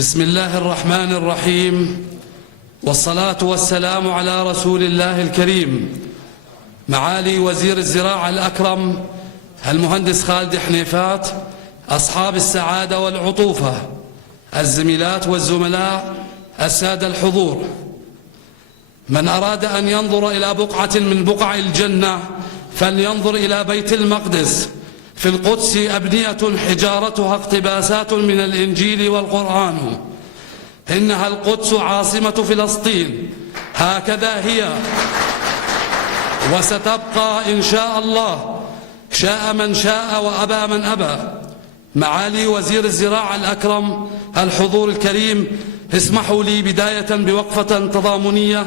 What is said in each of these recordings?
بسم الله الرحمن الرحيم، والصلاة والسلام على رسول الله الكريم. معالي وزير الزراعة الأكرم المهندس خالد حنيفات، أصحاب السعادة والعطوفة، الزميلات والزملاء، السادة الحضور، من أراد أن ينظر إلى بقعة من بقع الجنة فلينظر إلى بيت المقدس. في القدس أبنية حجارتها اقتباسات من الإنجيل والقرآن. إنها القدس عاصمة فلسطين، هكذا هي وستبقى إن شاء الله، شاء من شاء وأبى من أبى. معالي وزير الزراعة الأكرم، الحضور الكريم، اسمحوا لي بداية بوقفة تضامنية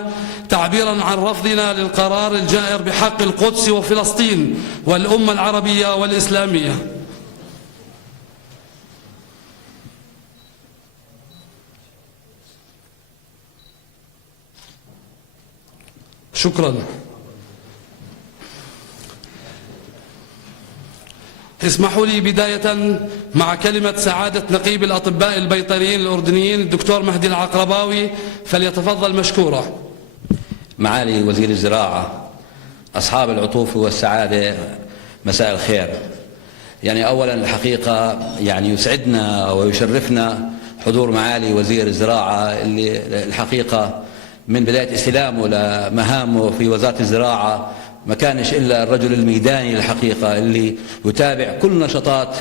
تعبيرا عن رفضنا للقرار الجائر بحق القدس وفلسطين والأمة العربية والإسلامية. شكرا. اسمحوا لي بداية مع كلمة سعادة نقيب الأطباء البيطريين الأردنيين الدكتور مهدي العقرباوي، فليتفضل مشكورا. معالي وزير الزراعة، أصحاب العطوف والسعادة، مساء الخير. أولا الحقيقة يسعدنا ويشرفنا حضور معالي وزير الزراعة اللي الحقيقة من بداية استلامه لمهامه في وزارة الزراعة ما كانش إلا الرجل الميداني الحقيقة اللي يتابع كل نشاطات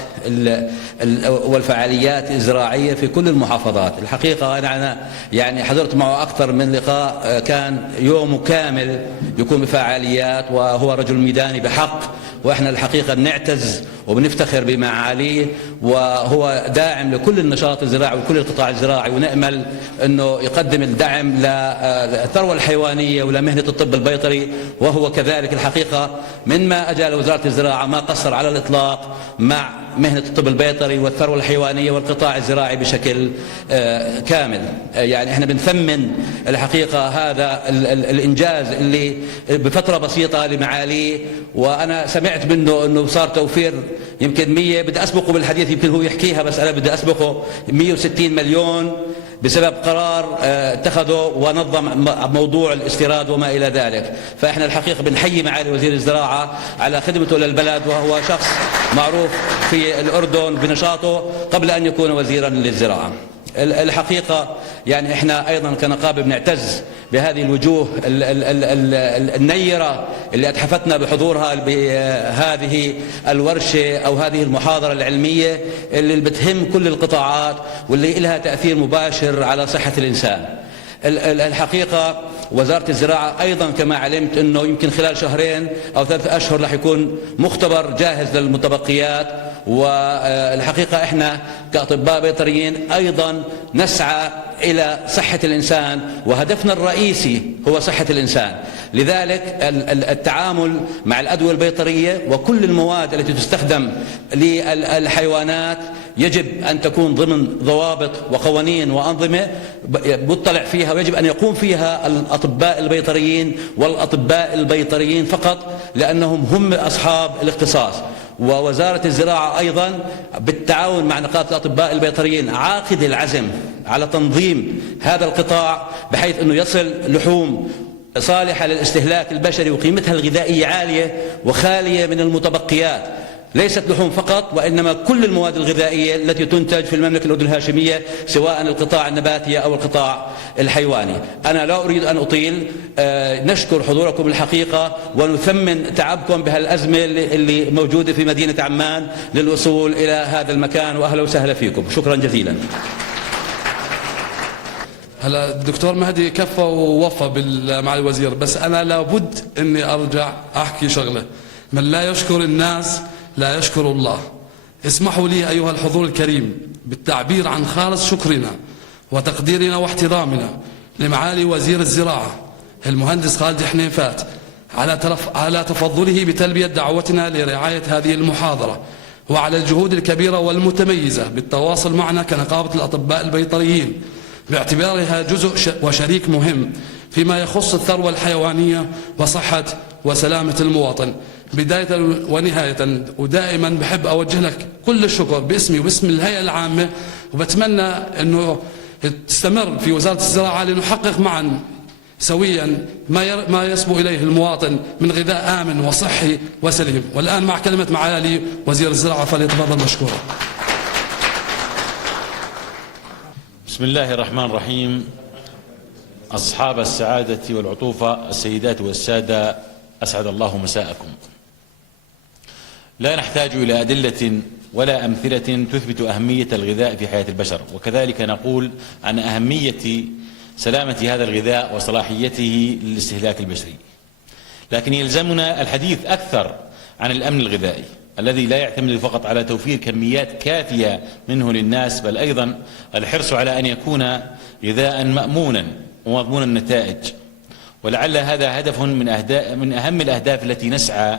والفعاليات الزراعية في كل المحافظات. الحقيقة أنا حضرت معه أكثر من لقاء، كان يومه كامل يكون بفعاليات، وهو رجل ميداني بحق، وإحنا الحقيقة بنعتز وبنفتخر بمعاليه، وهو داعم لكل النشاط الزراعي وكل القطاع الزراعي، ونأمل أنه يقدم الدعم للثروة الحيوانية ولمهنة الطب البيطري. وهو كذلك الحقيقة من ما أجى لوزارة الزراعة ما قصر على الإطلاق مع مهنة الطب البيطري والثروة الحيوانية والقطاع الزراعي بشكل كامل. احنا بنثمن الحقيقة هذا الإنجاز اللي بفترة بسيطة لمعاليه، وأنا سمعت منه أنه صار توفير يمكن 100، بدي أسبقه بالحديث، يمكن هو يحكيها بس أنا بدي أسبقه، 160 مليون بسبب قرار اتخذه ونظم موضوع الاستيراد وما إلى ذلك. فإحنا الحقيقة بنحيي معالي وزير الزراعة على خدمته للبلد، وهو شخص معروف في الأردن بنشاطه قبل أن يكون وزيرا للزراعة. الحقيقة احنا أيضا كنقابة بنعتز بهذه الوجوه النيرة اللي أتحفتنا بحضورها بهذه الورشة أو هذه المحاضرة العلمية اللي بتهم كل القطاعات واللي لها تأثير مباشر على صحة الإنسان. الحقيقة وزارة الزراعة أيضا كما علمت أنه يمكن خلال 2 أو 3 أشهر رح يكون مختبر جاهز للمتبقيات، والحقيقة احنا كأطباء بيطريين أيضا نسعى إلى صحة الإنسان، وهدفنا الرئيسي هو صحة الإنسان. لذلك التعامل مع الأدوية البيطرية وكل المواد التي تستخدم للحيوانات يجب أن تكون ضمن ضوابط وقوانين وأنظمة مطلع فيها، ويجب أن يقوم فيها الأطباء البيطريين والأطباء البيطريين فقط، لأنهم هم أصحاب الاختصاص. ووزارة الزراعة أيضا بالتعاون مع نقابة الأطباء البيطريين عاقد العزم على تنظيم هذا القطاع بحيث أنه يصل لحوم صالحة للاستهلاك البشري وقيمتها الغذائية عالية وخالية من المتبقيات، ليست لحوم فقط وإنما كل المواد الغذائية التي تنتج في المملكة الأردنية الهاشمية، سواء القطاع النباتي أو القطاع الحيواني. أنا لا أريد أن أطيل، نشكر حضوركم الحقيقة ونثمن تعبكم بهالأزمة اللي موجودة في مدينة عمان للوصول إلى هذا المكان، وأهلا وسهلا فيكم. شكرا جزيلا. هلا الدكتور مهدي كفى ووفى مع الوزير، بس أنا لابد أني أرجع أحكي شغلة: من لا يشكر الناس لا يشكر الله. اسمحوا لي أيها الحضور الكريم بالتعبير عن خالص شكرنا وتقديرنا واحترامنا لمعالي وزير الزراعة المهندس خالد حنيفات على تفضله بتلبية دعوتنا لرعاية هذه المحاضرة، وعلى الجهود الكبيرة والمتميزة بالتواصل معنا كنقابة الأطباء البيطريين، باعتبارها جزء وشريك مهم فيما يخص الثروة الحيوانية وصحة وسلامة المواطن. بداية ونهاية ودائما بحب أوجه لك كل الشكر باسمي وباسم الهيئة العامة، وبتمنى أنه تستمر في وزارة الزراعة لنحقق معا سويا ما يصبو إليه المواطن من غذاء آمن وصحي وسليم. والآن مع كلمة معالي وزير الزراعة فليتفضل مشكورا. بسم الله الرحمن الرحيم. أصحاب السعادة والعطوفة، السيدات والسادة، أسعد الله مساءكم. لا نحتاج إلى أدلة ولا أمثلة تثبت أهمية الغذاء في حياة البشر، وكذلك نقول عن أهمية سلامة هذا الغذاء وصلاحيته للاستهلاك البشري. لكن يلزمنا الحديث أكثر عن الأمن الغذائي الذي لا يعتمد فقط على توفير كميات كافية منه للناس، بل أيضا الحرص على أن يكون غذاء مأمونا ومضمون النتائج. ولعل هذا هدف من أهم الأهداف التي نسعى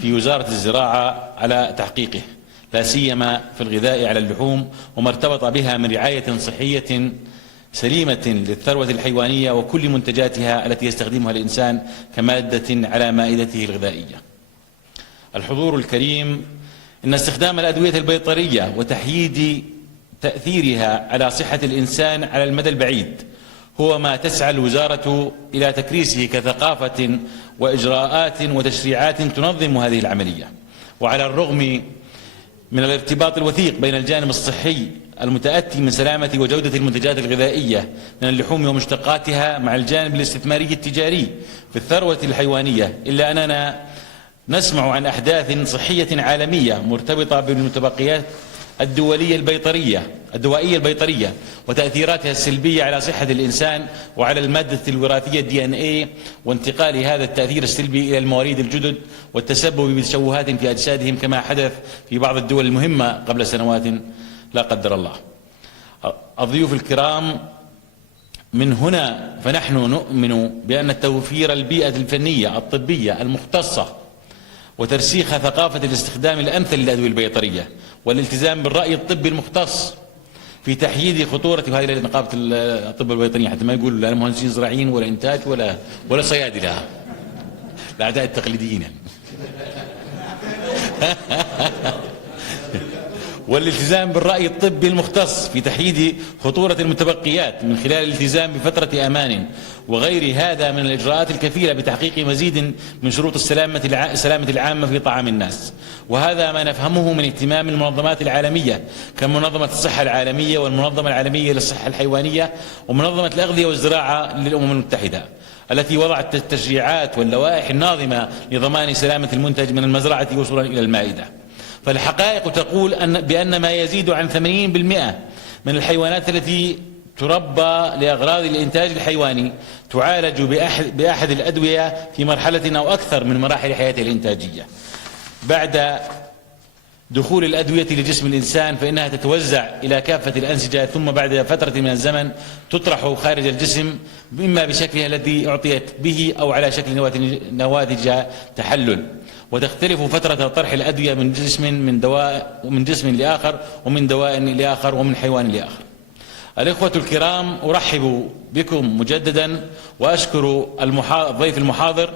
في وزارة الزراعة على تحقيقه، لا سيما في الغذاء على اللحوم وما ارتبط بها من رعاية صحية سليمة للثروة الحيوانية وكل منتجاتها التي يستخدمها الإنسان كمادة على مائدته الغذائية. الحضور الكريم، إن استخدام الأدوية البيطرية وتحييد تأثيرها على صحة الإنسان على المدى البعيد هو ما تسعى الوزارة إلى تكريسه كثقافة وإجراءات وتشريعات تنظم هذه العملية. وعلى الرغم من الارتباط الوثيق بين الجانب الصحي المتأتي من سلامة وجودة المنتجات الغذائية من اللحوم ومشتقاتها مع الجانب الاستثماري التجاري في الثروة الحيوانية، إلا أننا نسمع عن أحداث صحية عالمية مرتبطة بالمتبقيات الدولية الدوائية البيطرية وتأثيراتها السلبية على صحة الإنسان وعلى المادة الوراثية DNA، وانتقال هذا التأثير السلبي إلى المواليد الجدد والتسبب بتشوهات في أجسادهم كما حدث في بعض الدول المهمة قبل سنوات لا قدر الله. الضيوف الكرام، من هنا فنحن نؤمن بأن توفير البيئة الفنية الطبية المختصة وترسيخ ثقافة الاستخدام الأمثل للأدوية البيطرية والالتزام بالرأي الطبي المختص في تحييد خطورة هذه نقابة الطب البيطريين، حتى ما يقولوا لا مهندسين زراعيين ولا إنتاج ولا صيادلة، الأعداء التقليديين يعني. والالتزام بالرأي الطبي المختص في تحييد خطورة المتبقيات من خلال الالتزام بفترة أمان وغير هذا من الإجراءات الكفيلة بتحقيق مزيد من شروط السلامة العامة في طعام الناس. وهذا ما نفهمه من اهتمام المنظمات العالمية كمنظمة الصحة العالمية والمنظمة العالمية للصحة الحيوانية ومنظمة الأغذية والزراعة للأمم المتحدة، التي وضعت التشريعات واللوائح الناظمة لضمان سلامة المنتج من المزرعة وصولا إلى المائدة. فالحقائق تقول بأن ما يزيد عن 80% من الحيوانات التي تربى لأغراض الإنتاج الحيواني تعالج بأحد الأدوية في مرحلة أو أكثر من مراحل حياتها الإنتاجية. بعد دخول الأدوية لجسم الإنسان فإنها تتوزع إلى كافة الأنسجة، ثم بعد فترة من الزمن تطرح خارج الجسم، إما بشكلها الذي أعطيت به أو على شكل نواتج تحلل. وتختلف فترة طرح الأدوية من جسم لآخر ومن دواء لآخر ومن حيوان لآخر. الإخوة الكرام، أرحب بكم مجددا وأشكر ضيف المحاضر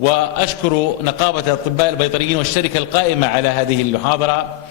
وأشكر نقابة الأطباء البيطريين والشركة القائمة على هذه المحاضرة.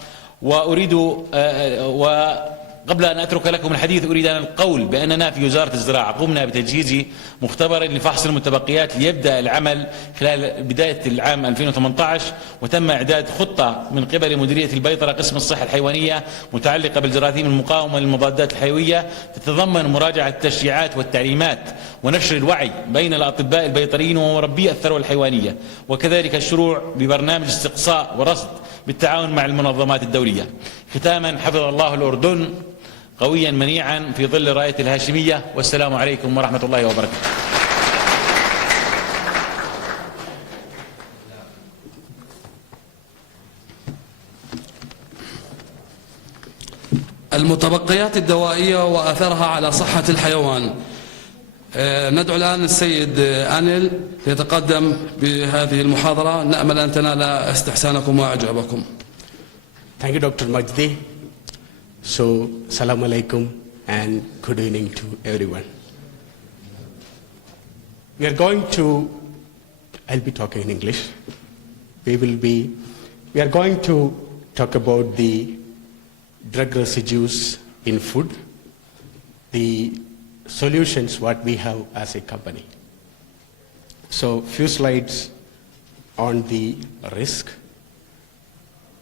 قبل أن أترك لكم الحديث أريد أن القول بأننا في وزارة الزراعة قمنا بتجهيز مختبر لفحص المتبقيات ليبدأ العمل خلال بداية العام 2018، وتم إعداد خطة من قبل مديرية البيطرة قسم الصحة الحيوانية متعلقة بالجراثيم المقاومة للمضادات الحيوية، تتضمن مراجعة التشريعات والتعليمات ونشر الوعي بين الأطباء البيطريين ومربي الثروة الحيوانية، وكذلك الشروع ببرنامج استقصاء ورصد بالتعاون مع المنظمات الدولية. ختاما، حفظ الله الأردن قويا منيعا في ظل راية الهاشمية، والسلام عليكم ورحمة الله وبركاته. المتبقيات الدوائية وأثرها على صحة الحيوان. ندعو الآن السيد أنيل يتقدم بهذه المحاضرة، نأمل أن تنال استحسانكم وإعجابكم. Thank you, Dr. Majdi. So, Assalamu alaikum and good evening to everyone. We are going to, I'll be talking in English. We are going to talk about the drug residues in food, the solutions what we have as a company. So few slides on the risk.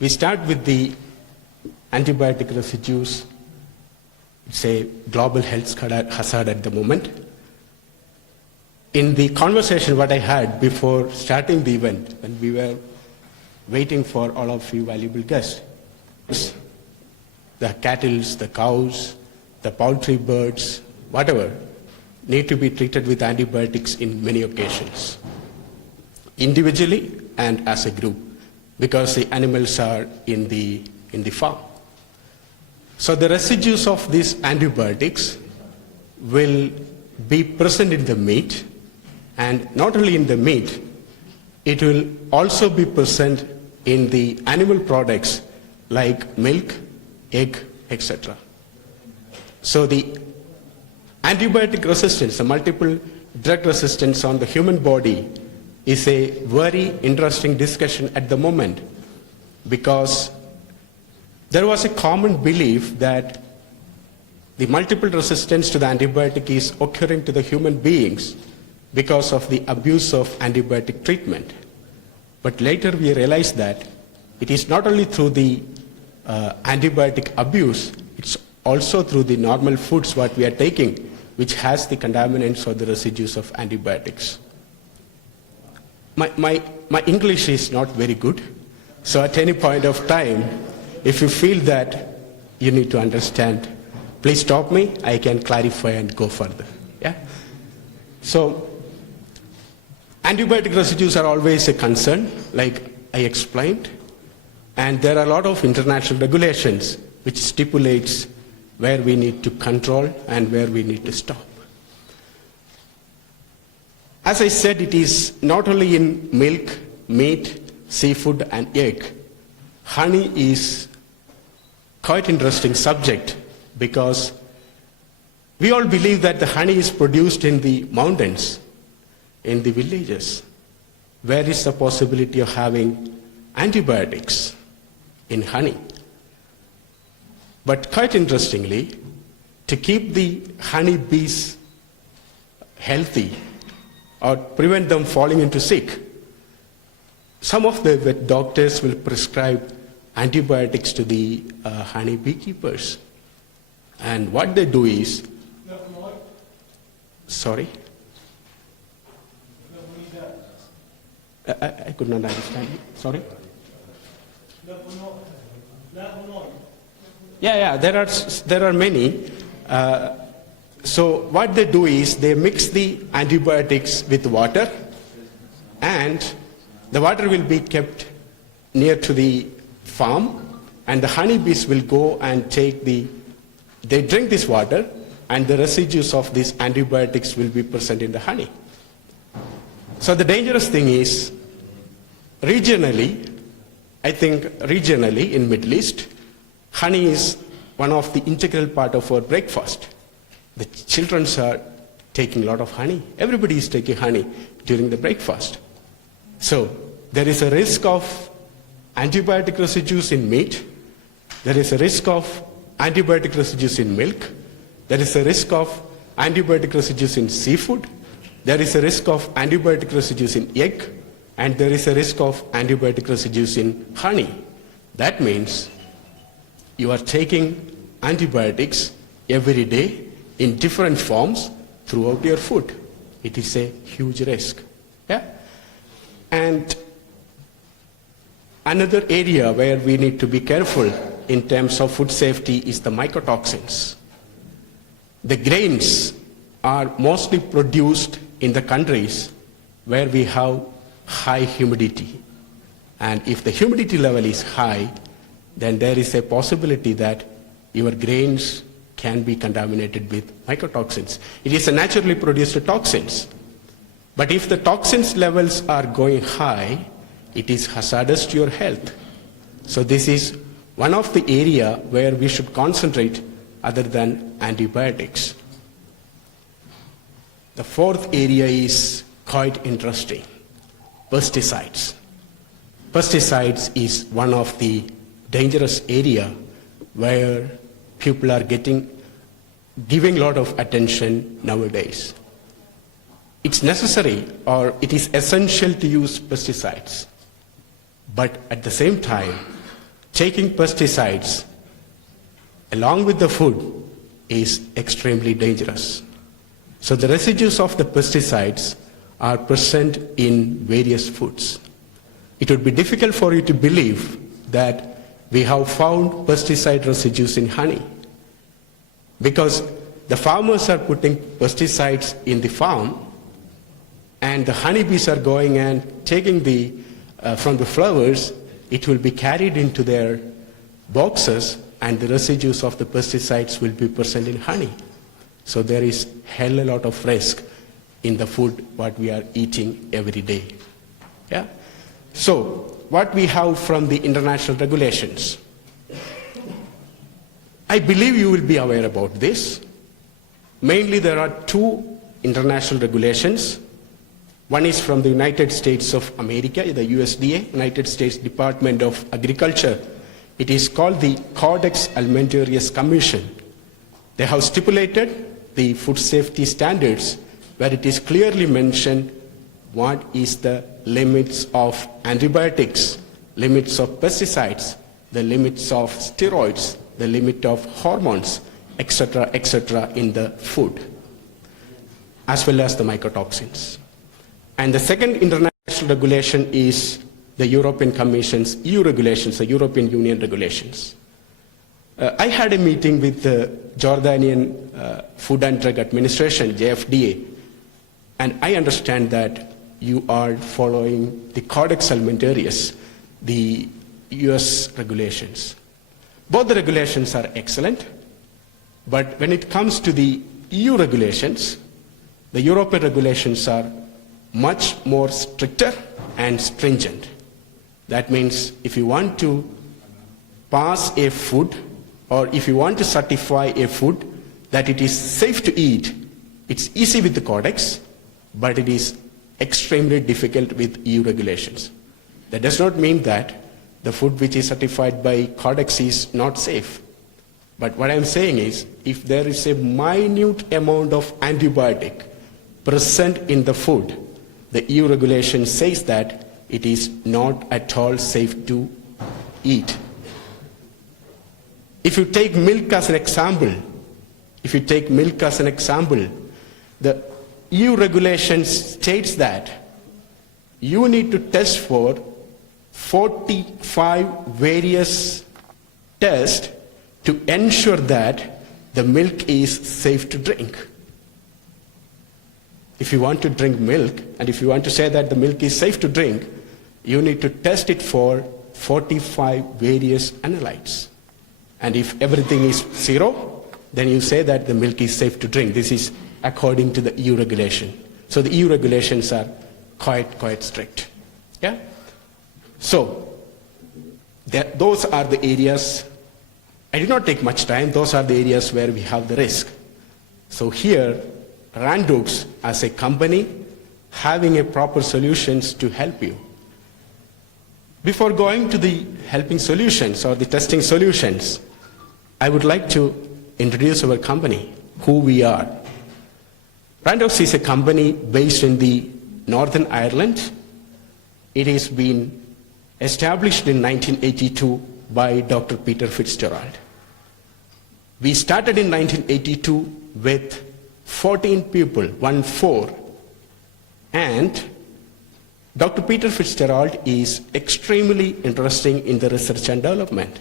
We start with the antibiotic residues. It's a global health hazard at the moment. In the conversation what I had before starting the event, when we were waiting for all of you valuable guests, the cattle, the cows, the poultry birds, whatever, need to be treated with antibiotics in many occasions, individually and as a group, because the animals are in the farm. So the residues of these antibiotics will be present in the meat, and not only in the meat, it will also be present in the animal products like milk, egg, etc. So the antibiotic resistance, the multiple drug resistance on the human body is a very interesting discussion at the moment, because there was a common belief that the multiple resistance to the antibiotic is occurring to the human beings because of the abuse of antibiotic treatment. But later we realized that it is not only through the antibiotic abuse, it's also through the normal foods what we are taking, which has the contaminants or the residues of antibiotics. My English is not very good, so at any point of time, if you feel that you need to understand, please stop me, I can clarify and go further. Yeah? So, antibiotic residues are always a concern, like I explained, and there are a lot of international regulations which stipulates where we need to control and where we need to stop. As I said, it is not only in milk, meat, seafood and egg. Honey is quite interesting subject, because we all believe that the honey is produced in the mountains, in the villages. Where is the possibility of having antibiotics in honey? But quite interestingly, to keep the honey bees healthy or prevent them falling into sick, some of the vet doctors will prescribe antibiotics to the honey beekeepers. And what they do is, sorry? I could not understand you. Sorry? Yeah, there are many. So what they do is they mix the antibiotics with water, and the water will be kept near to the farm, and the honeybees will go and they drink this water, and the residues of these antibiotics will be present in the honey. So the dangerous thing is, regionally, I think regionally in Middle East, honey is one of the integral part of our breakfast. The children are taking a lot of honey. Everybody is taking honey during the breakfast. So there is a risk of antibiotic residues in meat. There is a risk of antibiotic residues in milk. There is a risk of antibiotic residues in seafood. There is a risk of antibiotic residues in egg. And there is a risk of antibiotic residues in honey. That means you are taking antibiotics every day in different forms throughout your food. It is a huge risk. Yeah? And another area where we need to be careful in terms of food safety is the mycotoxins. The grains are mostly produced in the countries where we have high humidity. And if the humidity level is high, then there is a possibility that your grains can be contaminated with mycotoxins. It is a naturally produced toxins. But if the toxins levels are going high, it is hazardous to your health. So this is one of the area where we should concentrate other than antibiotics. The fourth area is quite interesting. Pesticides. Pesticides is one of the dangerous area where people are getting giving a lot of attention nowadays. It's necessary or it is essential to use pesticides. But at the same time, taking pesticides along with the food is extremely dangerous. So the residues of the pesticides are present in various foods. It would be difficult for you to believe that we have found pesticide residues in honey, because the farmers are putting pesticides in the farm and the honeybees are going and taking from the flowers. It will be carried into their boxes and the residues of the pesticides will be present in honey. So there is hell a lot of risk in the food what we are eating every day. Yeah? So what we have from the international regulations, I believe you will be aware about this. Mainly there are two international regulations. One is from the United States of America, the USDA, United States Department of Agriculture. It is called the Codex Alimentarius Commission. They have stipulated the food safety standards where it is clearly mentioned what is the limits of antibiotics, limits of pesticides, the limits of steroids, the limit of hormones, etc., in the food, as well as the mycotoxins. And the second international regulation is the European Commission's EU regulations, the European Union regulations. I had a meeting with the Jordanian Food and Drug Administration, JFDA, and I understand that you are following the Codex Alimentarius, the US regulations. Both the regulations are excellent, but when it comes to the EU regulations, the European regulations are much more stricter and stringent. That means if you want to pass a food or if you want to certify a food that it is safe to eat, it's easy with the Codex, but it is extremely difficult with EU regulations. That does not mean that the food which is certified by Codex is not safe. But what I'm saying is, if there is a minute amount of antibiotic present in the food, the EU regulation says that it is not at all safe to eat. If you take milk as an example, the EU regulation states that you need to test for 45 various tests to ensure that the milk is safe to drink. If you want to drink milk, and if you want to say that the milk is safe to drink, you need to test it for 45 various analytes. And if everything is 0, then you say that the milk is safe to drink. This is according to the EU regulation. So the EU regulations are quite strict. Yeah? So, those are the areas. I did not take much time. Those are the areas where we have the risk. So here, Randux as a company having a proper solutions to help you. Before going to the helping solutions or the testing solutions, I would like to introduce our company, who we are. Randux is a company based in the Northern Ireland. It has been established in 1982 by Dr. Peter Fitzgerald. We started in 1982 with 14 people, 14, and Dr. Peter Fitzgerald is extremely interesting in the research and development.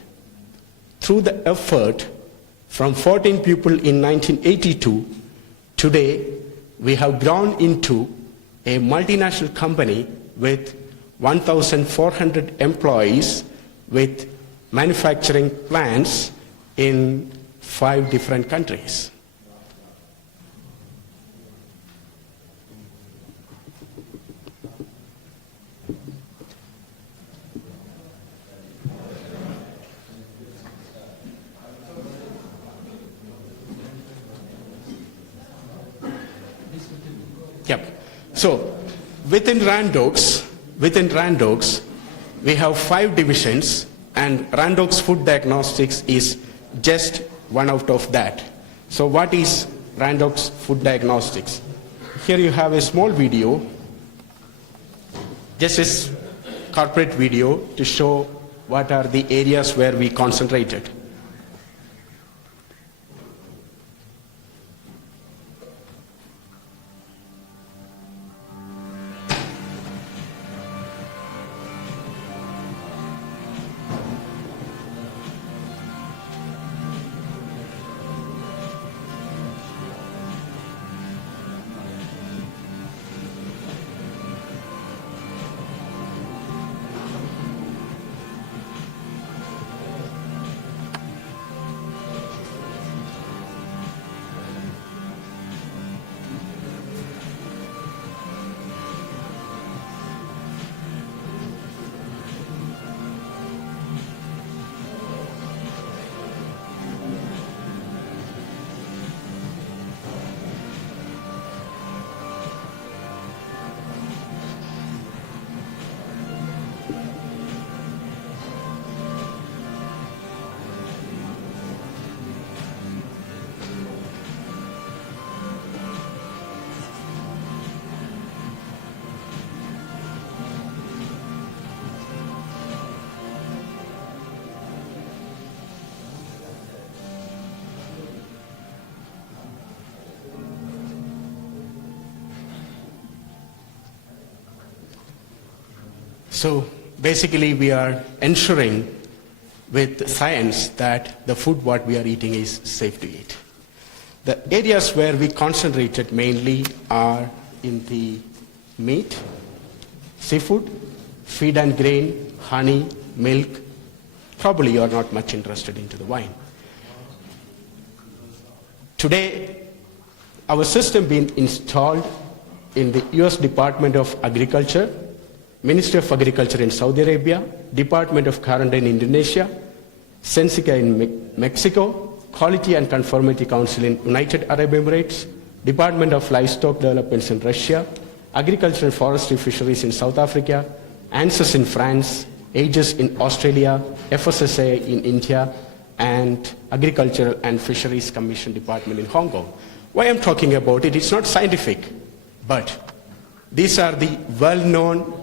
Through the effort from 14 people in 1982, today we have grown into a multinational company with 1,400 employees with manufacturing plants in 5 different countries. Yep. So within Randux, we have 5 divisions, and Randux Food Diagnostics is just one out of that. So what is Randok's food diagnostics? Here you have a small video, just this corporate video to show what are the areas where we concentrated. So basically we are ensuring with science that the food what we are eating is safe to eat. The areas where we concentrated mainly are in the meat, seafood, feed and grain, honey, milk. Probably you are not much interested into the wine. Today, our system being installed in the US Department of Agriculture, Ministry of Agriculture in Saudi Arabia, Department of Quarantine in Indonesia, Sensica in Mexico, Quality and Conformity Council in United Arab Emirates, Department of Livestock Developments in Russia, Agriculture and Forestry Fisheries in South Africa, ANSES in France, AGES in Australia, FSSA in India, and Agricultural and Fisheries Commission Department in Hong Kong. Why I'm talking about it, it's not scientific, but these are the well-known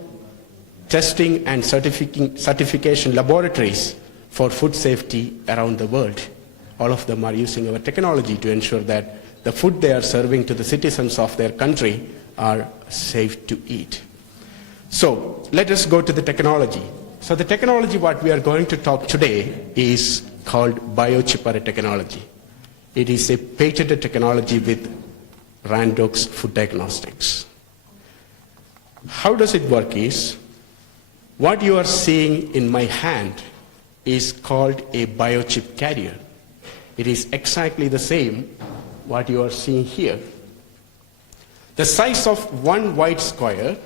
testing and certification laboratories for food safety around the world. All of them are using our technology to ensure that the food they are serving to the citizens of their country are safe to eat. So let us go to the technology. So the technology what we are going to talk today is called biochipper technology. It is a patented technology with Randok's food diagnostics. How does it work is, what you are seeing in my hand is called a biochip carrier. It is exactly the same what you are seeing here. The size of one white square,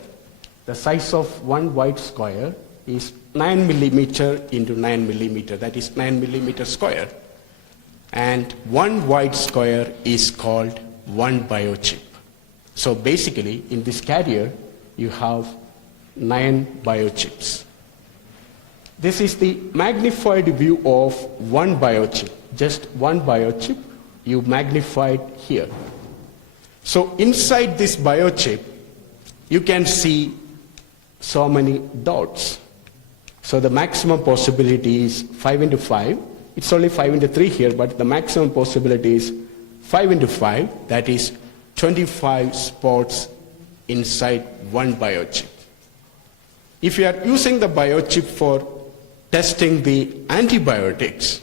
is 9 millimeter into 9 millimeter, that is 9 millimeter square. And one white square is called one biochip. So basically, in this carrier, you have 9 biochips. This is the magnified view of one biochip, just one biochip, you magnified here. So inside this biochip, you can see so many dots. So the maximum possibility is 5 into 5. It's only 5 into 3 here, but the maximum possibility is 5 into 5, that is 25 spots inside one biochip. If you are using the biochip for testing the antibiotics,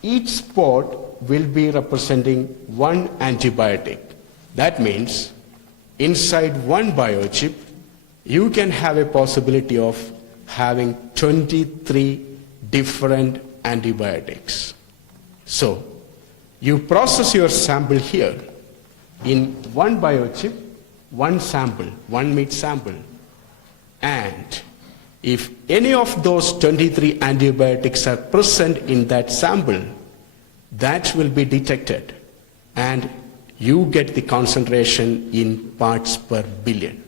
each spot will be representing one antibiotic. That means inside one biochip, you can have a possibility of having 23 different antibiotics. So you process your sample here in one biochip, one sample, one meat sample. And if any of those 23 antibiotics are present in that sample, that will be detected and you get the concentration in parts per billion,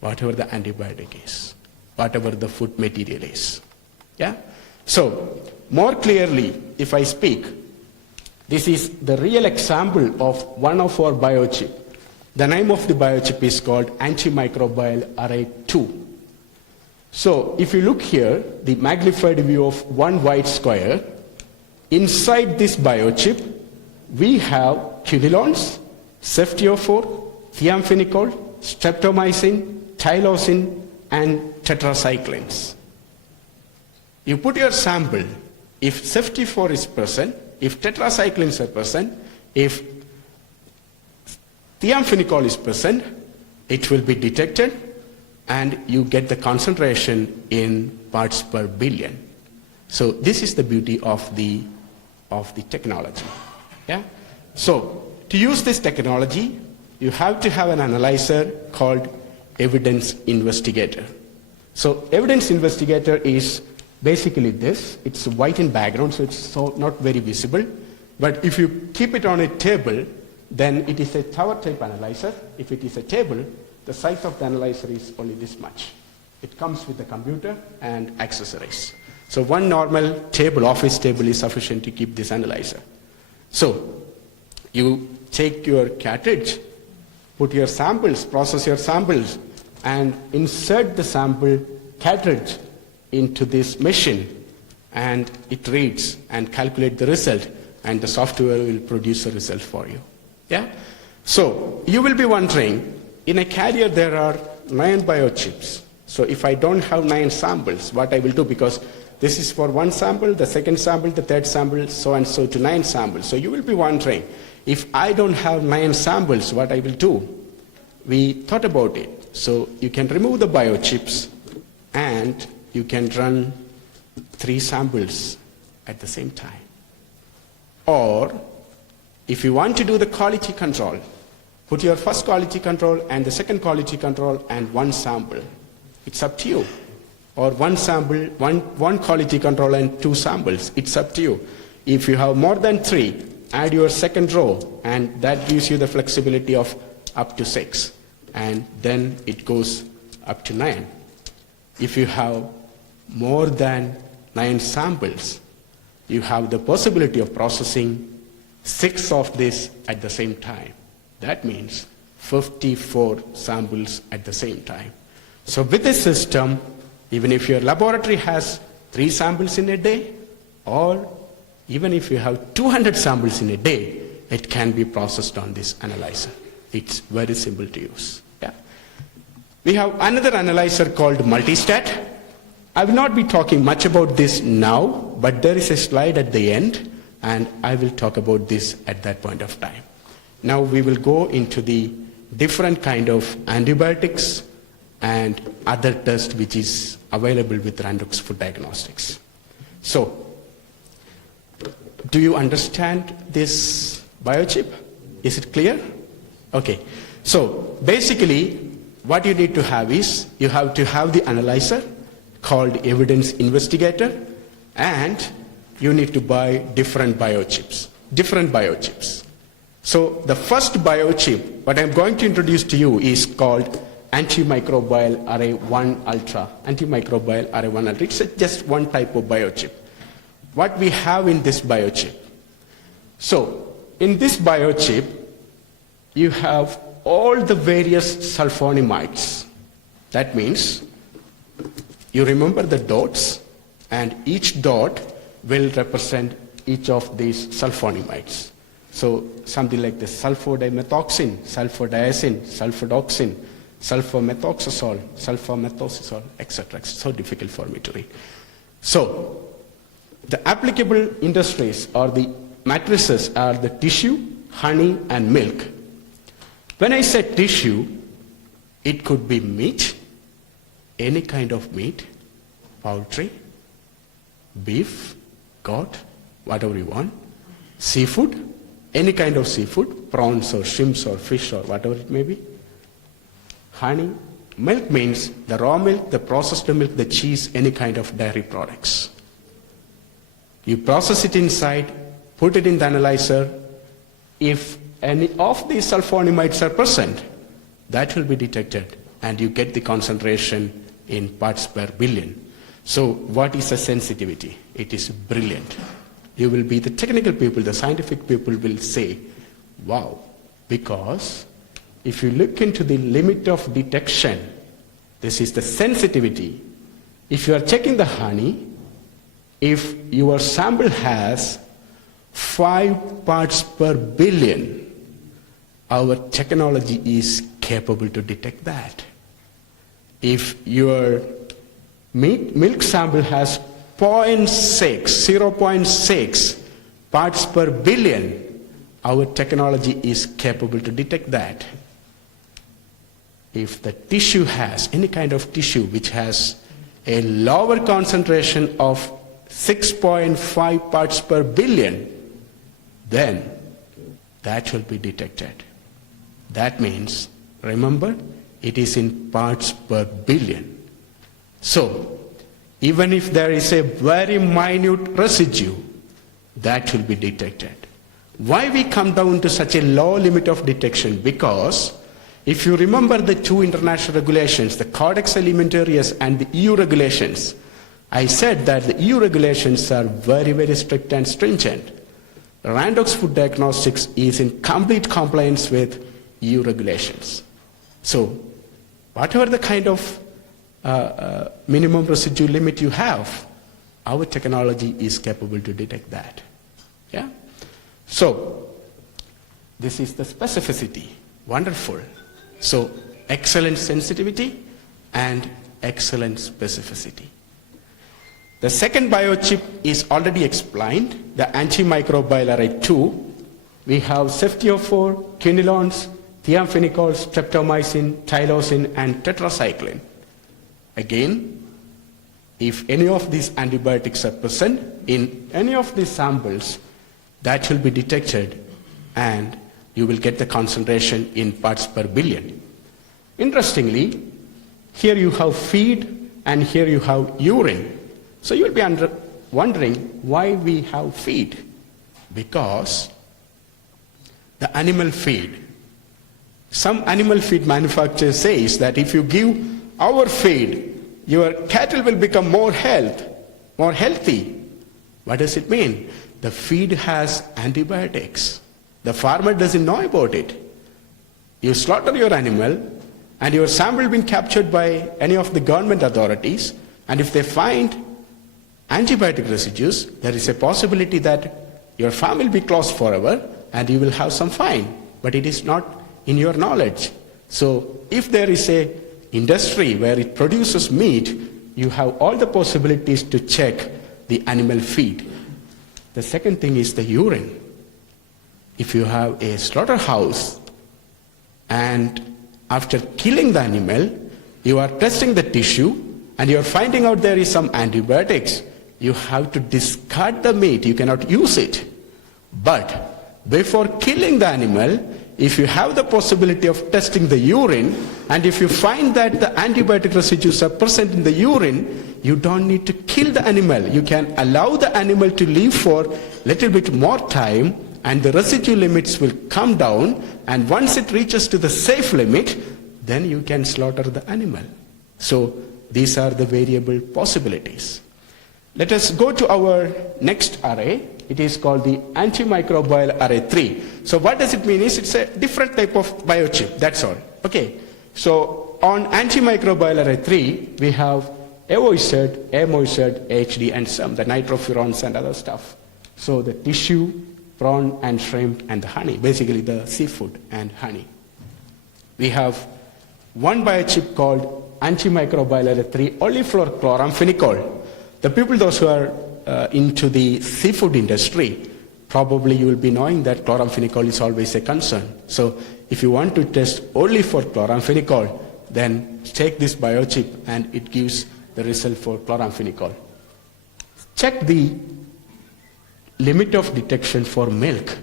whatever the antibiotic is, whatever the food material is. Yeah? So, more clearly, if I speak, This is the real example of one of our biochip. The name of the biochip is called antimicrobial array 2. So if you look here, the magnified view of one white square, inside this biochip, we have quinolones, ceftiophore, thiamphenicol, streptomycin, tylosin, and tetracyclines. You put your sample, if ceftiophore is present, if tetracyclines are present, if thiamphenicol is present, it will be detected and you get the concentration in parts per billion. So this is the beauty of the technology. Yeah? So to use this technology, you have to have an analyzer called evidence investigator. So evidence investigator is basically this. It's white in background, so it's not very visible. But if you keep it on a table, then it is a tower type analyzer. If it is a table, the size of the analyzer is only this much. It comes with the computer and accessories. So one normal table, office table, is sufficient to keep this analyzer. So you take your cartridge, put your samples, process your samples, and insert the sample cartridge into this machine, and it reads and calculates the result, and the software will produce a result for you. Yeah? So you will be wondering, in a carrier there are 9 biochips. So if I don't have 9 samples, what I will do, because this is for one sample, the second sample, the third sample, so and so to 9 samples. So you will be wondering, if I don't have 9 samples, what I will do? We thought about it. So you can remove the biochips and you can run 3 samples at the same time. Or if you want to do the quality control, put your first quality control and the second quality control and 1 sample. It's up to you. Or 1 sample, one quality control and 2 samples. It's up to you. If you have more than 3, add your second row, and that gives you the flexibility of up to 6. And then it goes up to 9. If you have more than 9 samples, you have the possibility of processing 6 of this at the same time. That means 54 samples at the same time. So with this system, even if your laboratory has 3 samples in a day, or even if you have 200 samples in a day, it can be processed on this analyzer. It's very simple to use. Yeah. We have another analyzer called multistat. I will not be talking much about this now, but there is a slide at the end, and I will talk about this at that point of time. Now we will go into the different kind of antibiotics and other tests which is available with Randox Food Diagnostics. So, do you understand this biochip? Is it clear? Okay. So, basically, what you need to have is, you have to have the analyzer called evidence investigator, and you need to buy different biochips. So the first biochip, what I'm going to introduce to you, is called antimicrobial array 1 ultra. Antimicrobial array 1 ultra. It's just one type of biochip. What we have in this biochip. So in this biochip, you have all the various sulfonamides. That means you remember the dots, and each dot will represent each of these sulfonamides. So something like this: sulfodimethoxin, sulfodiazine, sulfodoxin, sulfomethoxazole, sulfomethoxazole, etc. It's so difficult for me to read. So the applicable industries or the matrices are the tissue, honey, and milk. When I say tissue, it could be meat, any kind of meat, poultry, beef, goat, whatever you want, seafood, any kind of seafood, prawns or shrimps or fish or whatever it may be. Honey, milk means the raw milk, the processed milk, the cheese, any kind of dairy products. You process it inside, put it in the analyzer. If any of these sulfonamides are present, that will be detected, and you get the concentration in parts per billion. So what is the sensitivity? It is brilliant. you will be the technical people, the scientific people will say, wow, because if you look into the limit of detection, this is the sensitivity. If you are checking the honey, if your sample has 5 parts per billion, our technology is capable to detect that. If your milk sample has 0.6 parts per billion, our technology is capable to detect that. If the tissue has, any kind of tissue which has a lower concentration of 6.5 parts per billion, then that will be detected. That means, remember, it is in parts per billion. So, even if there is a very minute residue, that will be detected. Why we come down to such a low limit of detection? Because if you remember the 2 international regulations, the Codex Alimentarius and the EU regulations, I said that the EU regulations are very, very strict and stringent. Randox Food Diagnostics is in complete compliance with EU regulations. So, whatever the kind of minimum residue limit you have, our technology is capable to detect that. Yeah? So, this is the specificity. Wonderful. So, excellent sensitivity and excellent specificity. The second biochip is already explained, the antimicrobial array 2. We have ceftiophore, quinolones, thiamphenicol, streptomycin, tylosin, and tetracycline. Again, if any of these antibiotics are present in any of these samples, that will be detected and you will get the concentration in parts per billion. Interestingly, here you have feed and here you have urine. So you will be wondering why we have feed. Because the animal feed, some animal feed manufacturer says that if you give our feed, your cattle will become more healthy. What does it mean? The feed has antibiotics. The farmer doesn't know about it. You slaughter your animal and your sample been captured by any of the government authorities, and if they find antibiotic residues, there is a possibility that your farm will be closed forever and you will have some fine, but it is not in your knowledge. So if there is a industry where it produces meat, you have all the possibilities to check the animal feed. The second thing is the urine. If you have a slaughterhouse and after killing the animal, you are testing the tissue and you are finding out there is some antibiotics, you have to discard the meat, you cannot use it. But before killing the animal, if you have the possibility of testing the urine, and if you find that the antibiotic residues are present in the urine, you don't need to kill the animal. You can allow the animal to live for a little bit more time, and the residue limits will come down, and once it reaches to the safe limit, then you can slaughter the animal. So these are the variable possibilities. Let us go to our next array. It is called the antimicrobial array 3. So what does it mean is it's a different type of biochip, that's all. Okay, so on antimicrobial array 3, we have avoicid, amoicid, HD, and some, the nitrofurands and other stuff. So the tissue, prawn and shrimp and the honey, basically the seafood and honey. We have one biochip called antimicrobial array 3 only for chloramphenicol. The people, those who are into the seafood industry, probably you will be knowing that chloramphenicol is always a concern. So if you want to test only for chloramphenicol, then take this biochip and it gives the result for chloramphenicol. Check the limit of detection for milk,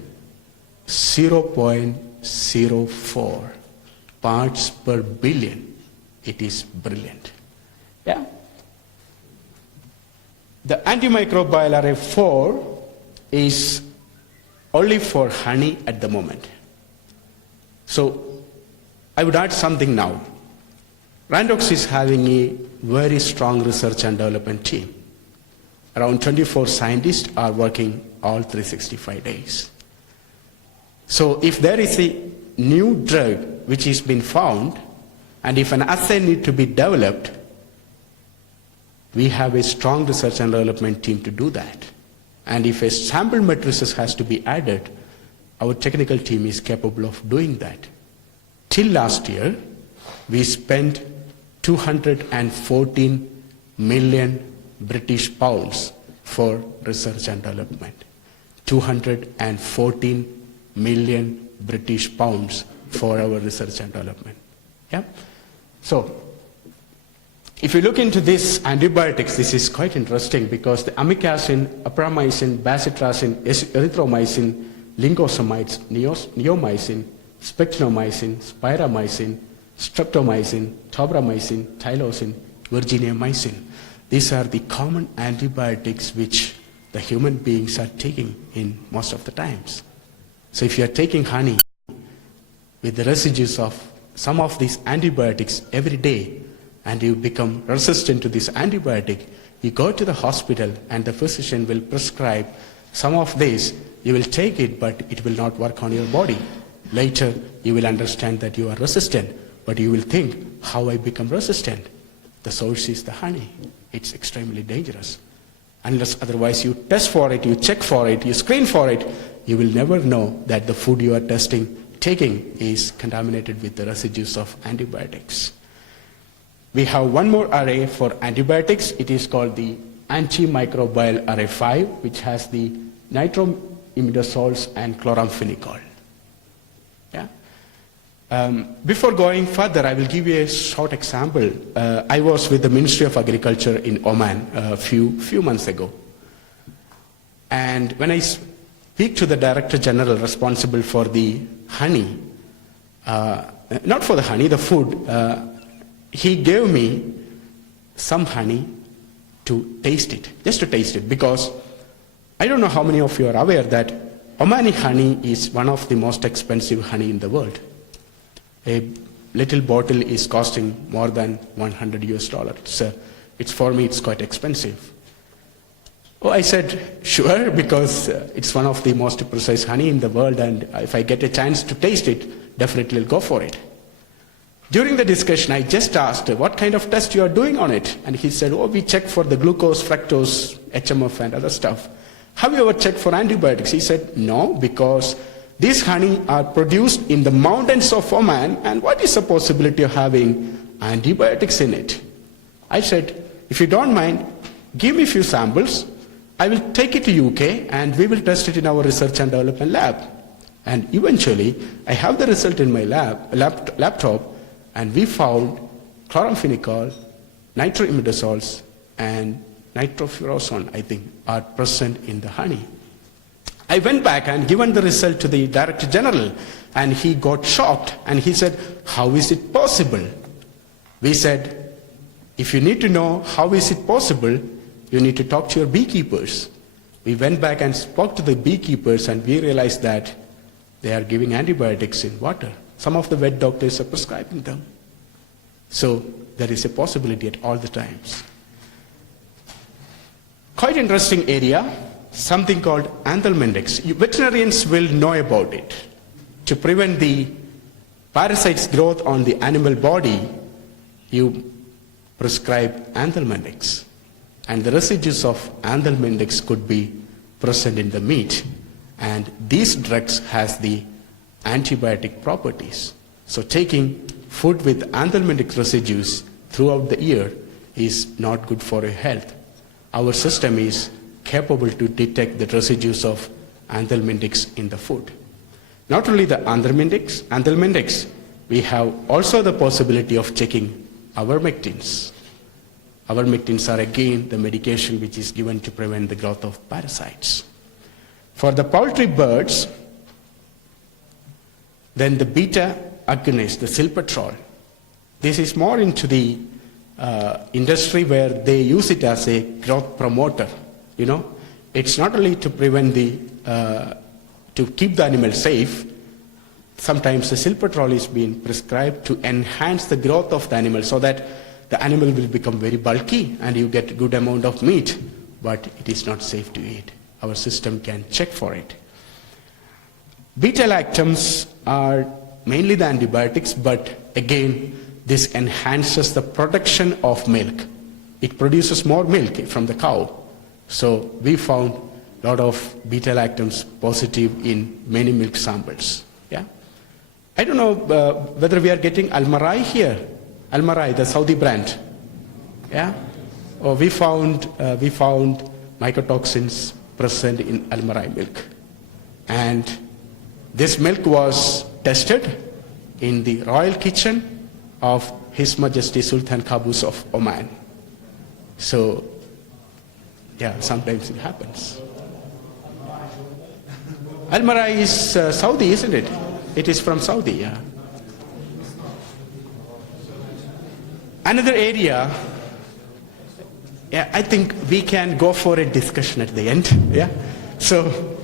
0.04 parts per billion. It is brilliant. Yeah. The antimicrobial array 4 is only for honey at the moment. So I would add something now. Randox is having a very strong research and development team. Around 24 scientists are working all 365 days. So if there is a new drug which has been found, and if an assay needs to be developed, we have a strong research and development team to do that. And if a sample matrices has to be added, our technical team is capable of doing that. Till last year, we spent 214 million British pounds for research and development. 214 million British pounds for our research and development. Yeah? So, if you look into this antibiotics, this is quite interesting because the amikacin, apramycin, bacitracin, erythromycin, lincosamides, neomycin, spectramycin, spiramycin, streptomycin, tobramycin, tylosin, virginiamycin. These are the common antibiotics which the human beings are taking in most of the times. So if you are taking honey with the residues of some of these antibiotics every day and you become resistant to this antibiotic, you go to the hospital and the physician will prescribe some of this. You will take it, but it will not work on your body. Later, you will understand that you are resistant, but you will think, how I become resistant? The source is the honey. It's extremely dangerous. Unless otherwise you test for it, you check for it, you screen for it, you will never know that the food you are taking is contaminated with the residues of antibiotics. We have one more array for antibiotics. It is called the antimicrobial array 5, which has the nitroimidazoles and chloramphenicol. Yeah? Before going further, I will give you a short example. I was with the Ministry of Agriculture in Oman a few months ago. And when I speak to the Director General responsible for the honey, not for the honey, the food, he gave me some honey to taste it, just to taste it, because I don't know how many of you are aware that Omani honey is one of the most expensive honey in the world. A little bottle is costing more than $100 US. So for me, it's quite expensive. Oh, I said, sure, because it's one of the most precise honey in the world, and if I get a chance to taste it, definitely I'll go for it. During the discussion, I just asked, what kind of test you are doing on it? And he said, oh, we check for the glucose, fructose, HMF, and other stuff. Have you ever checked for antibiotics? He said, no, because these honey are produced in the mountains of Oman, and what is the possibility of having antibiotics in it? I said, if you don't mind, give me a few samples. I will take it to UK, and we will test it in our research and development lab. And eventually, I have the result in my laptop, and we found chloramphenicol, nitroimidazoles, and nitrofurosone, I think, are present in the honey. I went back and given the result to the Director General, and he got shocked, and he said, how is it possible? We said, if you need to know how is it possible, you need to talk to your beekeepers. We went back and spoke to the beekeepers, and we realized that they are giving antibiotics in water. Some of the vet doctors are prescribing them. So there is a possibility at all the times. Quite interesting area, something called anthelmintics. Veterinarians will know about it. To prevent the parasites growth on the animal body, you prescribe anthelmintics. And the residues of anthelmintics could be present in the meat. And these drugs has the antibiotic properties. So taking food with anthelmintic residues throughout the year is not good for your health. Our system is capable to detect the residues of anthelmintics in the food. Not only the anthelmintics, we have also the possibility of checking ivermectins. Ivermectins are again the medication which is given to prevent the growth of parasites. For the poultry birds, then the beta agonist, the silpetrol. This is more into the industry where they use it as a growth promoter. You know, it's not only to prevent to keep the animal safe. Sometimes the silpetrol is being prescribed to enhance the growth of the animal so that the animal will become very bulky and you get a good amount of meat, but it is not safe to eat. our system can check for it. Beta-lactams are mainly the antibiotics, but again, this enhances the production of milk. It produces more milk from the cow. So we found a lot of beta-lactams positive in many milk samples. Yeah? I don't know whether we are getting Almarai here. Almarai, the Saudi brand. Yeah? Or we found mycotoxins present in Almarai milk. And this milk was tested in the royal kitchen of His Majesty Sultan Qaboos of Oman. So, yeah, sometimes it happens. Almarai is Saudi, isn't it? It is from Saudi, yeah. Another area, yeah, I think we can go for a discussion at the end. Yeah, so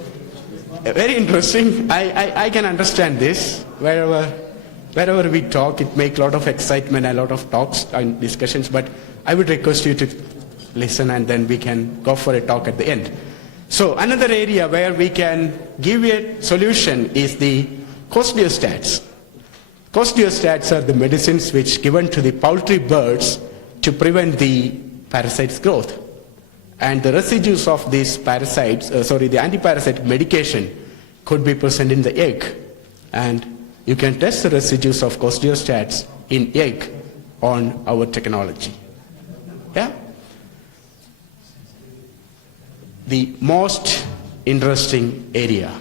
very interesting. I can understand this. Wherever we talk, it makes a lot of excitement, a lot of talks and discussions. But I would request you to listen, and then we can go for a talk at the end. So another area where we can give a solution is the coccidiostads. Coccidiostads are the medicines which given to the poultry birds to prevent the parasites' growth. And the residues of these parasites, the anti-parasite medication could be present in the egg. And you can test the residues of coccidiostads in egg on our technology. Yeah? The most interesting area.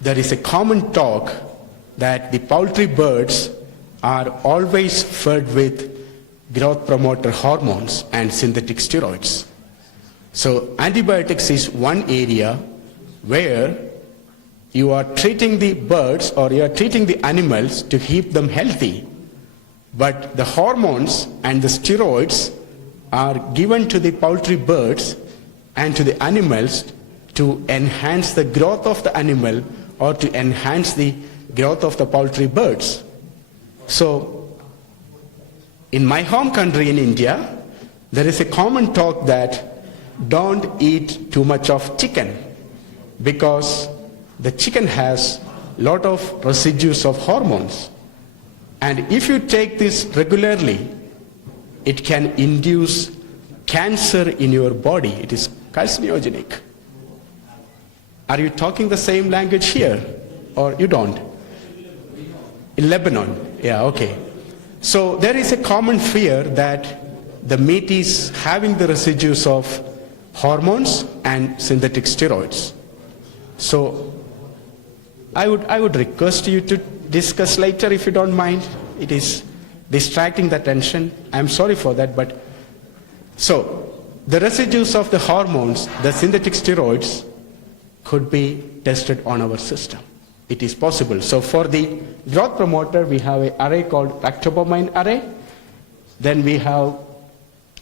There is a common talk that the poultry birds are always fed with growth promoter hormones and synthetic steroids. So antibiotics is one area where you are treating the birds or you are treating the animals to keep them healthy, but the hormones and the steroids are given to the poultry birds and to the animals to enhance the growth of the animal or to enhance the growth of the poultry birds. So in my home country in India, there is a common talk that don't eat too much of chicken because the chicken has a lot of residues of hormones. And if you take this regularly, it can induce cancer in your body. It is carcinogenic. Are you talking the same language here or you don't? In Lebanon, yeah, okay. So there is a common fear that the meat is having the residues of hormones and synthetic steroids. So I would request you to discuss later if you don't mind. It is distracting the attention. I'm sorry for that, but so the residues of the hormones, the synthetic steroids, could be tested on our system. It is possible. So for the growth promoter, we have an array called ractopamine array. Then we have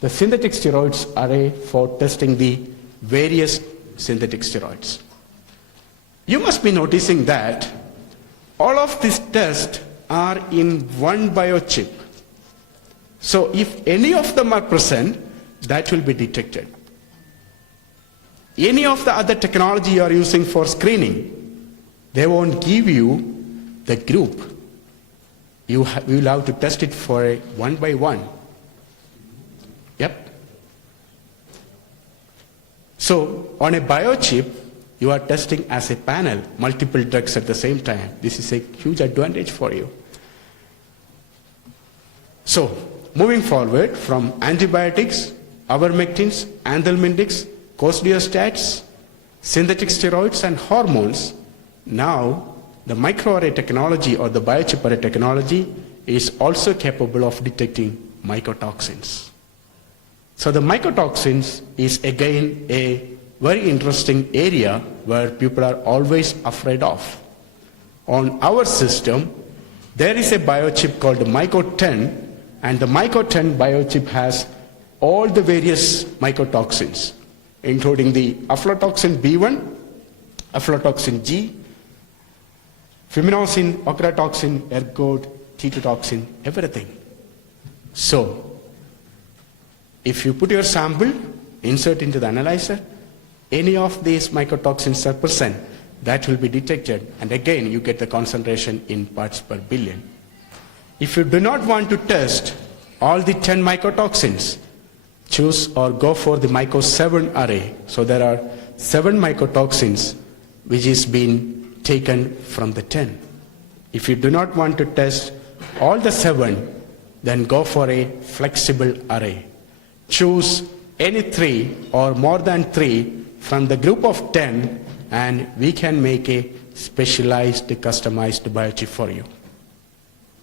the synthetic steroids array for testing the various synthetic steroids. You must be noticing that all of these tests are in one biochip. So if any of them are present, that will be detected. Any of the other technology you are using for screening, they won't give you the group. You will have to test it for a one by one. Yep. So on a biochip, you are testing as a panel, multiple drugs at the same time. This is a huge advantage for you. So moving forward from antibiotics, ivermectins, anthelmintics, coccidiostads, synthetic steroids and hormones, now the microarray technology or the biochip array technology is also capable of detecting mycotoxins. So the mycotoxins is again a very interesting area where people are always afraid of. On our system, there is a biochip called the Myco10, and the Myco10 biochip has all the various mycotoxins, including the aflatoxin B1, aflatoxin G, fuminosin, ochratoxin, ergot, T2 everything. So, if you put your sample, insert into the analyzer, any of these mycotoxins are present, that will be detected, and again you get the concentration in parts per billion. If you do not want to test all the 10 mycotoxins, choose or go for the myco 7 array. So there are 7 mycotoxins which is being taken from the 10. If you do not want to test all the 7, then go for a flexible array. Choose any 3 or more than 3 from the group of 10, and we can make a specialized, customized biochip for you.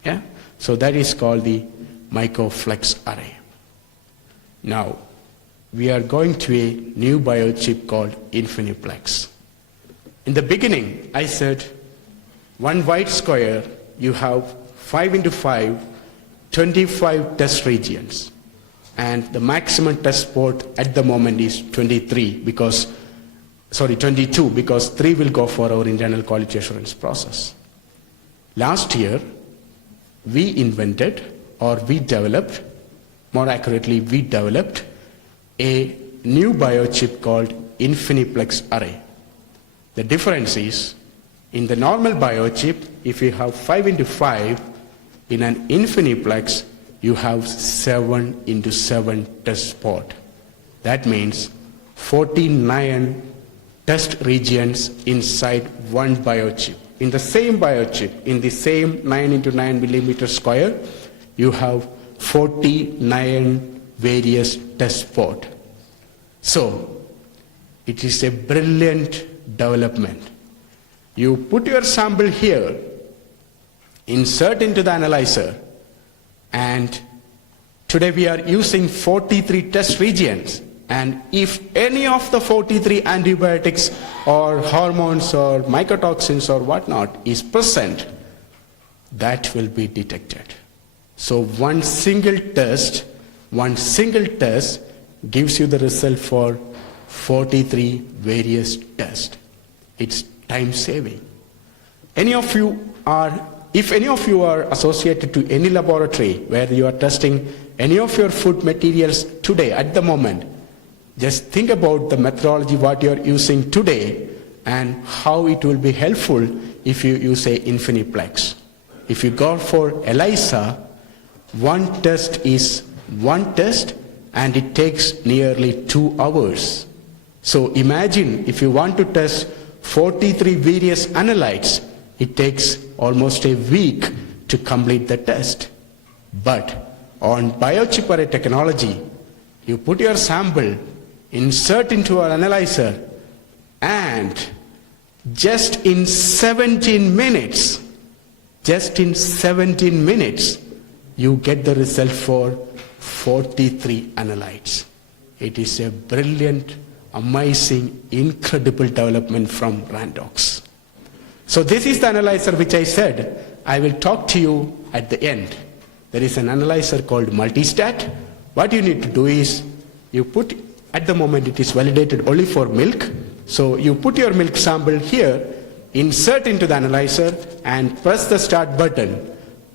Yeah? So that is called the mycoflex array. Now, we are going to a new biochip called Infiniplex. In the beginning, I said, one white square, you have 5 into 5, 25 test regions. And the maximum test port at the moment is 22, because 3 will go for our internal quality assurance process. Last year, we developed a new biochip called Infiniplex array. The difference is, in the normal biochip, if you have 5 into 5, in an Infiniplex, you have 7 into 7 test port. That means 49 test regions inside one biochip. In the same biochip, in the same 9 into 9 millimeter square, you have 49 various test port. So, it is a brilliant development. You put your sample here, insert into the analyzer, and today we are using 43 test regions. And if any of the 43 antibiotics or hormones or mycotoxins or whatnot is present, that will be detected. So one single test gives you the result for 43 various tests. It's time saving. If any of you are associated to any laboratory where you are testing any of your food materials today at the moment, just think about the methodology what you are using today and how it will be helpful if you use a Infiniplex. If you go for ELISA, one test is one test and it takes nearly 2 hours. So imagine if you want to test 43 various analytes, it takes almost a week to complete the test. But on biochip array technology, you put your sample, insert into our analyzer, and just in 17 minutes, you get the result for 43 analytes. It is a brilliant, amazing, incredible development from Randox. So this is the analyzer which I said I will talk to you at the end. There is an analyzer called Multistat. What you need to do is, you put, at the moment it is validated only for milk, so you put your milk sample here, insert into the analyzer and press the start button,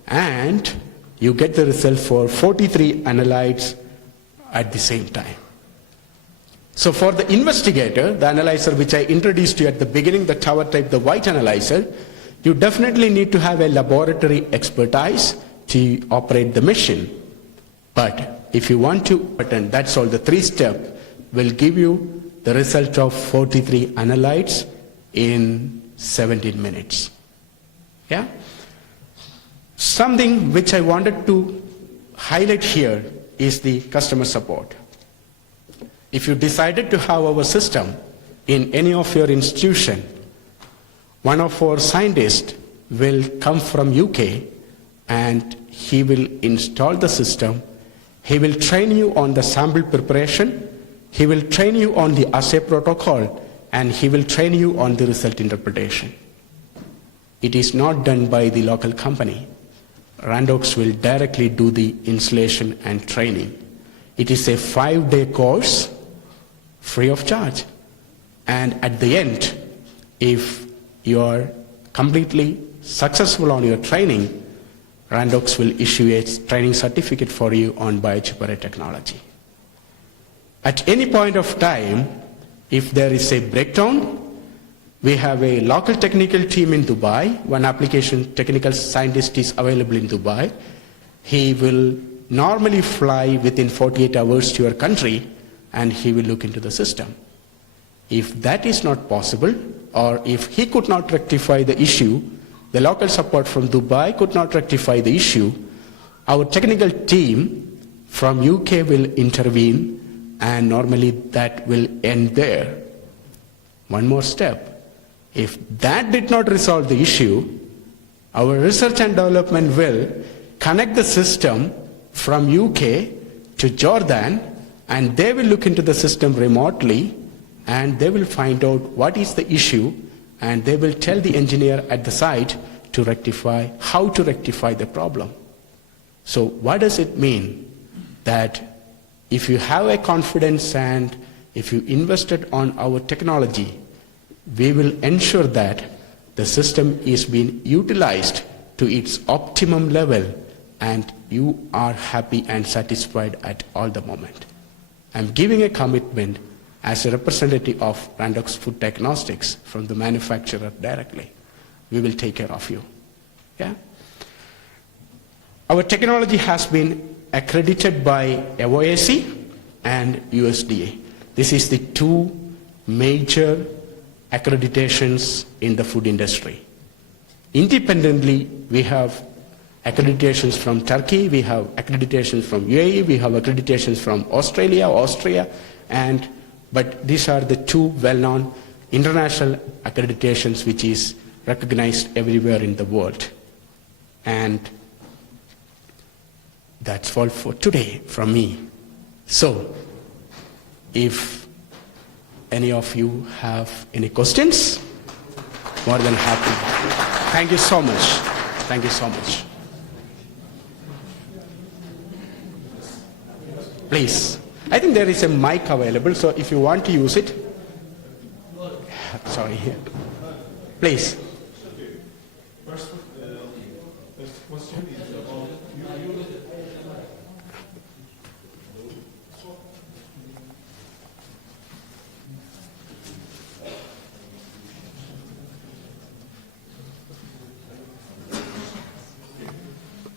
and you get the result for 43 analytes at the same time. So for the investigator, the analyzer which I introduced to you at the beginning, the tower type, the white analyzer, you definitely need to have a laboratory expertise to operate the machine. But if you want to, that's all, the 3-step will give you the result of 43 analytes in 17 minutes. Yeah? Something which I wanted to highlight here is the customer support. If you decided to have our system in any of your institution, one of our scientists will come from UK and he will install the system. He will train you on the sample preparation, he will train you on the assay protocol, and he will train you on the result interpretation. It is not done by the local company. Randox will directly do the installation and training. It is a 5-day course, free of charge. And at the end, if you are completely successful on your training, Randox will issue a training certificate for you on biochip array technology. At any point of time, If there is a breakdown, we have a local technical team in Dubai. One application technical scientist is available in Dubai. He will normally fly within 48 hours to your country, and he will look into the system. If that is not possible, or if he could not rectify the issue, the local support from Dubai could not rectify the issue, our technical team from UK will intervene, and normally that will end there. One more step. If that did not resolve the issue, our research and development will connect the system from UK to Jordan, and they will look into the system remotely, and they will find out what is the issue, and they will tell the engineer at the site to rectify, how to rectify the problem. So what does it mean? That if you have a confidence and if you invested on our technology, we will ensure that the system is being utilized to its optimum level, and you are happy and satisfied at all the moment. I'm giving a commitment as a representative of Randox Food Diagnostics from the manufacturer directly. We will take care of you. Yeah? Our technology has been accredited by OAC and USDA. This is the two major accreditations in the food industry. Independently, we have accreditations from Turkey, we have accreditations from UAE, we have accreditations from Australia, Austria, but these are the two well-known international accreditations which is recognized everywhere in the world. And that's all for today from me. So, if any of you have any questions, more than happy. Thank you so much. Thank you so much. Please. I think there is a mic available, so if you want to use it. Sorry. Please. First question is about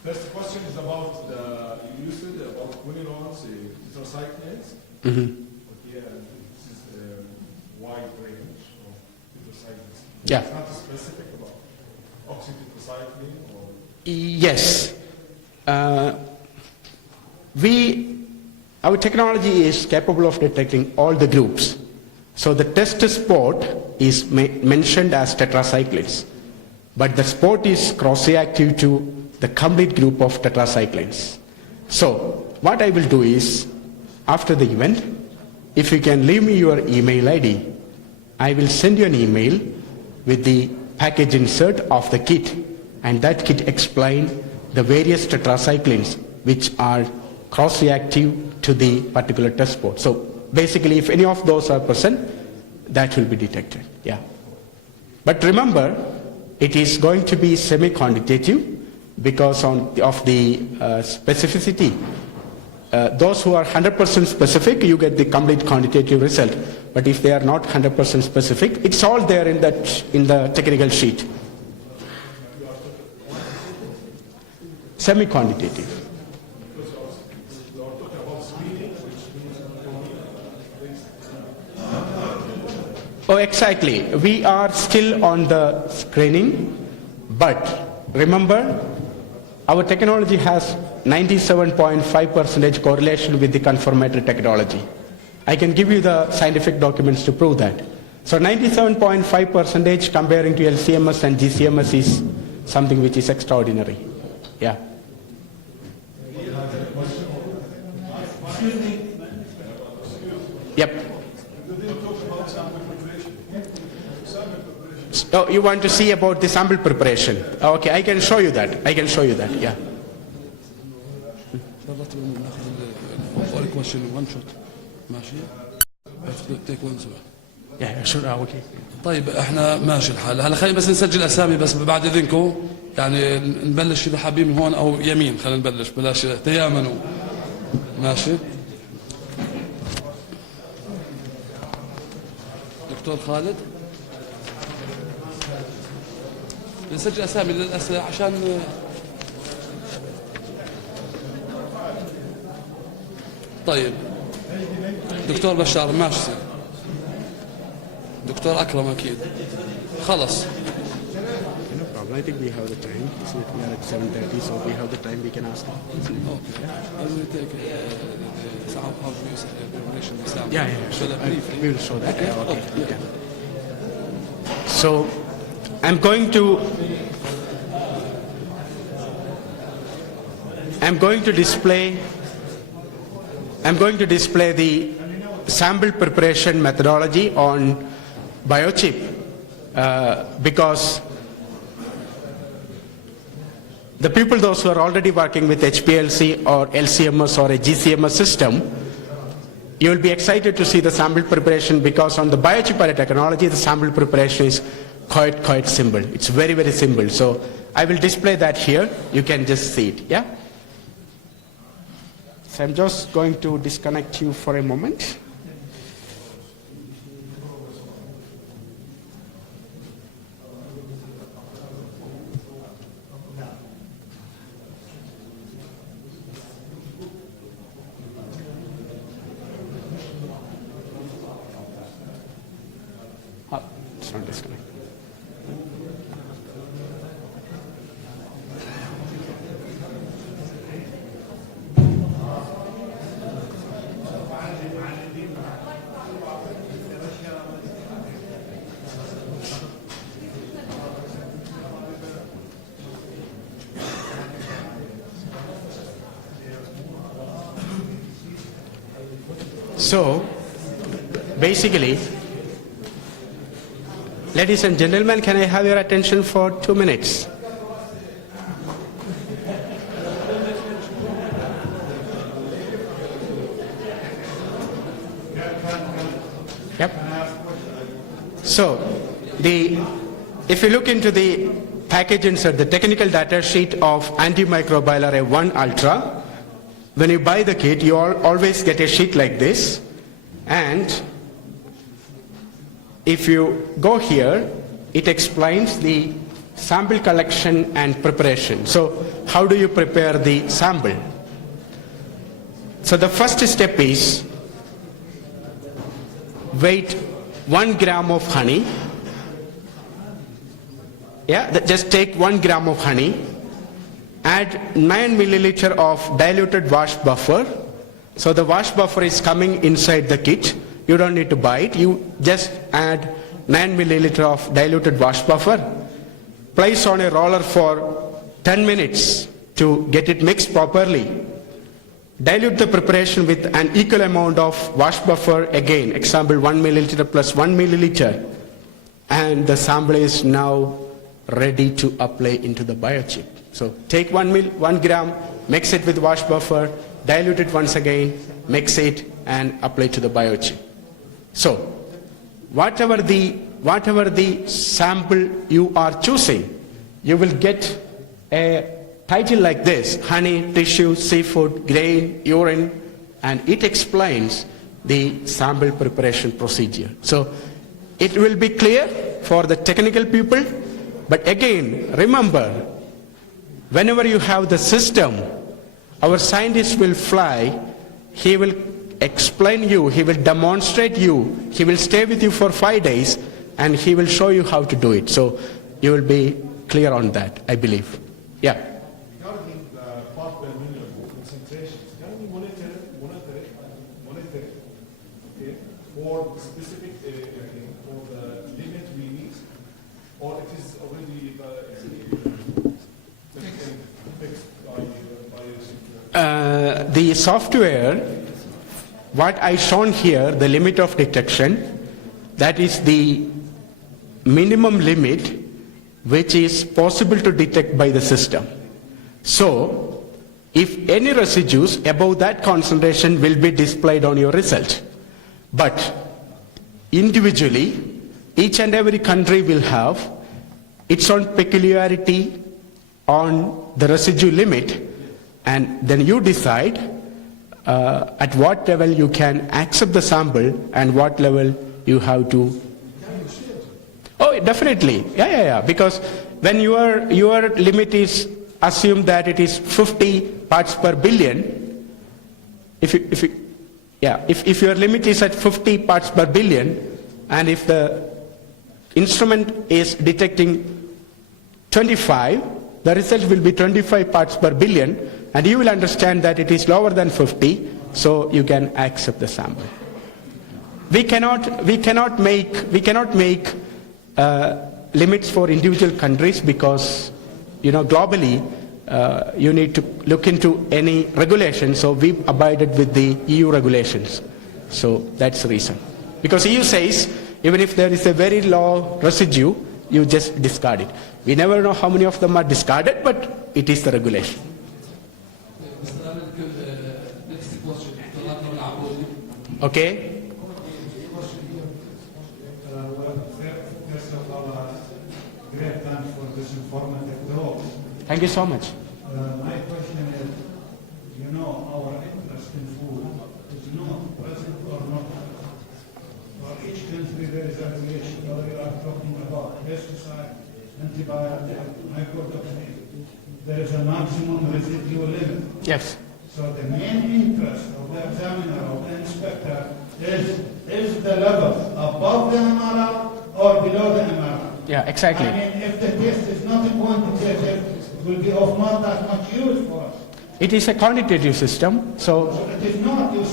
First question is about you said about quinones, tetracyclines. Yeah, this is a wide range of tetracyclines. Yeah. It's not specific about oxytetracycline or. Yes. Our technology is capable of detecting all the groups. So the test spot is mentioned as tetracyclines, but the spot is cross-reactive to the complete group of tetracyclines. So what I will do is, after the event, if you can leave me your email ID, I will send you an email with the package insert of the kit, and that kit explains the various tetracyclines which are cross-reactive to the particular test spot. So basically, if any of those are present, that will be detected. Yeah. But remember, it is going to be semi-quantitative because of the specificity. Those who are 100% specific, you get the complete quantitative result. But if they are not 100% specific, it's all there in the technical sheet. Semi-quantitative. Oh, exactly. We are still on the screening, but remember, our technology has 97.5% correlation with the confirmatory technology. I can give you the scientific documents to prove that. So 97.5% comparing to LCMS and GCMS is something which is extraordinary. Yeah. Yep. Oh, you want to see about the sample preparation? Okay, I can show you that. Yeah. Yeah, sure. Okay. طيب احنا ماشي الحال. هلا خلينا بس نسجل اسامي بس بعد اذنكم، يعني نبلش اذا حابين من هون او يمين، خلينا نبلش بلاش تيامنوا. ماشي. دكتور خالد بنسجل أسامي للأسئلة عشان طيب دكتور بشار ماشي دكتور أكرم أكيد خلص. No problem. I think we have the time. So we are at 7:30, so we have the time. We can ask. Yeah. We will show that. Okay. Yeah. So I'm going to display the sample preparation methodology on biochip because the people, those who are already working with HPLC or LCMS or a GCMS system, you will be excited to see the sample preparation because on the biochip array technology, the sample preparation is quite simple. It's very, very simple. So I will display that here. You can just see it, yeah? So I'm just going to disconnect you for a moment. It's not disconnected. So, basically, ladies and gentlemen, can I have your attention for 2 minutes? Yep. So, if you look into the package insert, the technical data sheet of antimicrobial array 1 Ultra, when you buy the kit, you always get a sheet like this, and if you go here, it explains the sample collection and preparation. So how do you prepare the sample? So the first step is weight 1 gram of honey. Yeah, just take 1 gram of honey, add 9 milliliter of diluted wash buffer. So the wash buffer is coming inside the kit. You don't need to buy it. You just add 9 milliliter of diluted wash buffer. Place on a roller for 10 minutes to get it mixed properly. Dilute the preparation with an equal amount of wash buffer again. Example 1 milliliter plus 1 milliliter. And the sample is now ready to apply into the biochip. So take 1 gram, mix it with wash buffer, dilute it once again, mix it and apply to the biochip. So whatever the sample you are choosing, you will get a title like this: honey, tissue, seafood, grain, urine, and it explains the sample preparation procedure. So it will be clear for the technical people, but again, remember, whenever you have the system, our scientist will fly, he will explain you, he will demonstrate you, he will stay with you for 5 days, and he will show you how to do it. So you will be clear on that, I believe. Yeah. Regarding the part per million concentrations, can we monitor it, okay, for specific for the limit we need, or it is already fixed by the software, what I shown here, the limit of detection, that is the minimum limit which is possible to detect by the system. So if any residues above that concentration will be displayed on your result. But individually, each and every country will have its own peculiarity on the residue limit, and then you decide at what level you can accept the sample and what level you have to definitely. Yeah. Because when your limit is, assume that it is 50 parts per billion, if your limit is at 50 parts per billion, and if the instrument is detecting 25, the result will be 25 parts per billion, and you will understand that it is lower than 50, so you can accept the sample. We cannot make limits for individual countries because, globally, you need to look into any regulation. So we abided with the EU regulations. So that's the reason. Because EU says even if there is a very low residue, you just discard it. We never know how many of them are discarded, but it is the regulation. Okay. Thank you so much. My question is, our interest in food is not present or not. For each country there is a regulation, whether you are talking about pesticide, antibiotic, microtoxin, there is a maximum residual limit. Yes. So the main interest of the examiner or the inspector is the level above the MRR or below the MRR. Yeah, exactly. I mean, if the test is not quantitative, it will be of not that much use for us. It is a quantitative system, so It is not. You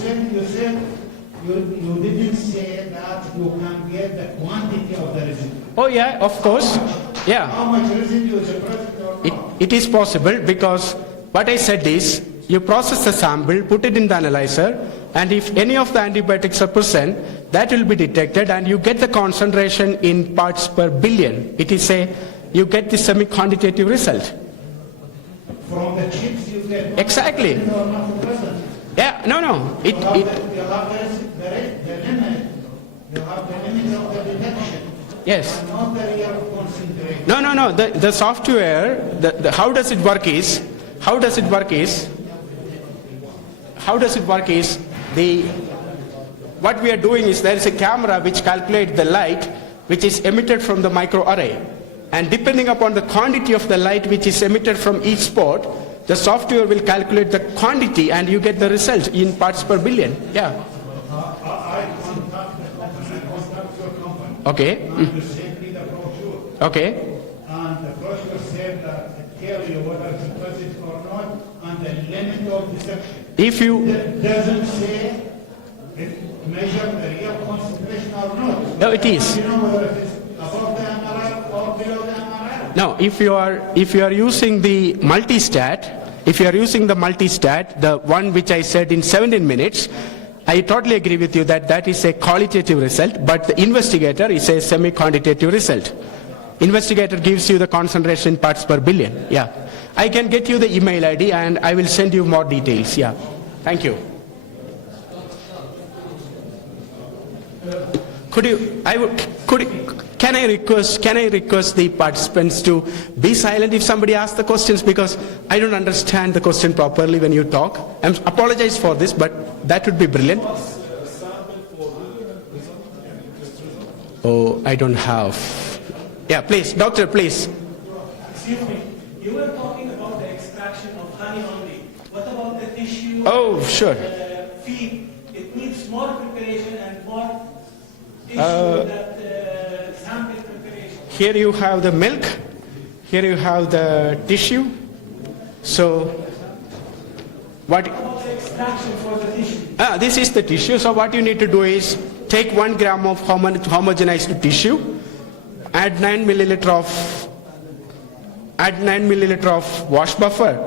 didn't say that you can get the quantity of the residue. oh yeah, of course, yeah. How much residue is present or not? It is possible because what I said is you process the sample, put it in the analyzer, and if any of the antibiotics are present, that will be detected and you get the concentration in parts per billion. It is you get the semi-quantitative result. From the chips you get Exactly. or not present. Yeah, no. You have the limit. You have the limit of the detection. Yes. And not the real concentration. No. The software, how does it work is what we are doing is there is a camera which calculates the light which is emitted from the microarray. And depending upon the quantity of the light which is emitted from each spot, the software will calculate the quantity and you get the result in parts per billion. Yeah. I contact your company. Okay. And you send me the brochure. Okay. And the brochure said that it tells you whether it's present or not and the limit of detection. If you It doesn't say it measure the real concentration or not. No, it is. You know whether it is above the MRI or below the MRI. Now, if you are using the multistat, the one which I said in 17 minutes, I totally agree with you that that is a qualitative result, but the investigator is a semi-quantitative result. Investigator gives you the concentration parts per billion. Yeah. I can get you the email ID and I will send you more details. Yeah. Thank you. Can I request the participants to be silent if somebody asks the questions, because I don't understand the question properly when you talk. I apologize for this, but that would be brilliant. Oh, I don't have. Yeah, please, doctor, please. Excuse me. You were talking about the extraction of honey only. What about the tissue? Oh, sure. Feed. It needs more preparation and more tissue sample preparation. Here you have the milk. Here you have the tissue. So, what About the extraction for the tissue. This is the tissue. So what you need to do is take 1 gram of homogenized tissue, add 9 milliliter of wash buffer,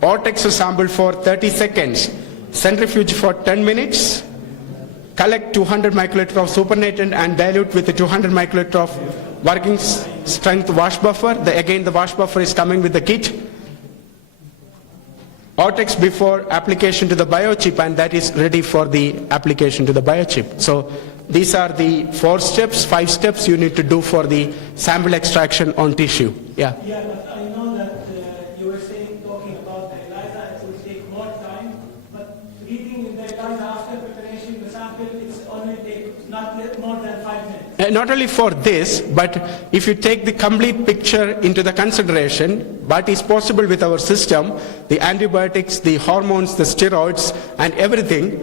vortex a sample for 30 seconds, centrifuge for 10 minutes, collect 200 microliter of supernatant and dilute with the 200 microliter of working strength wash buffer. Again, the wash buffer is coming with the kit. Vortex before application to the biochip, and that is ready for the application to the biochip. So these are the 5 steps you need to do for the sample extraction on tissue. Yeah. Yeah, but I know that you were talking about the ELISA, it will take more time, but reading in the ELISA after preparation, the sample, it's only take not more more than 5 minutes. Not only for this, but if you take the complete picture into the consideration, what is possible with our system, the antibiotics, the hormones, the steroids, and everything,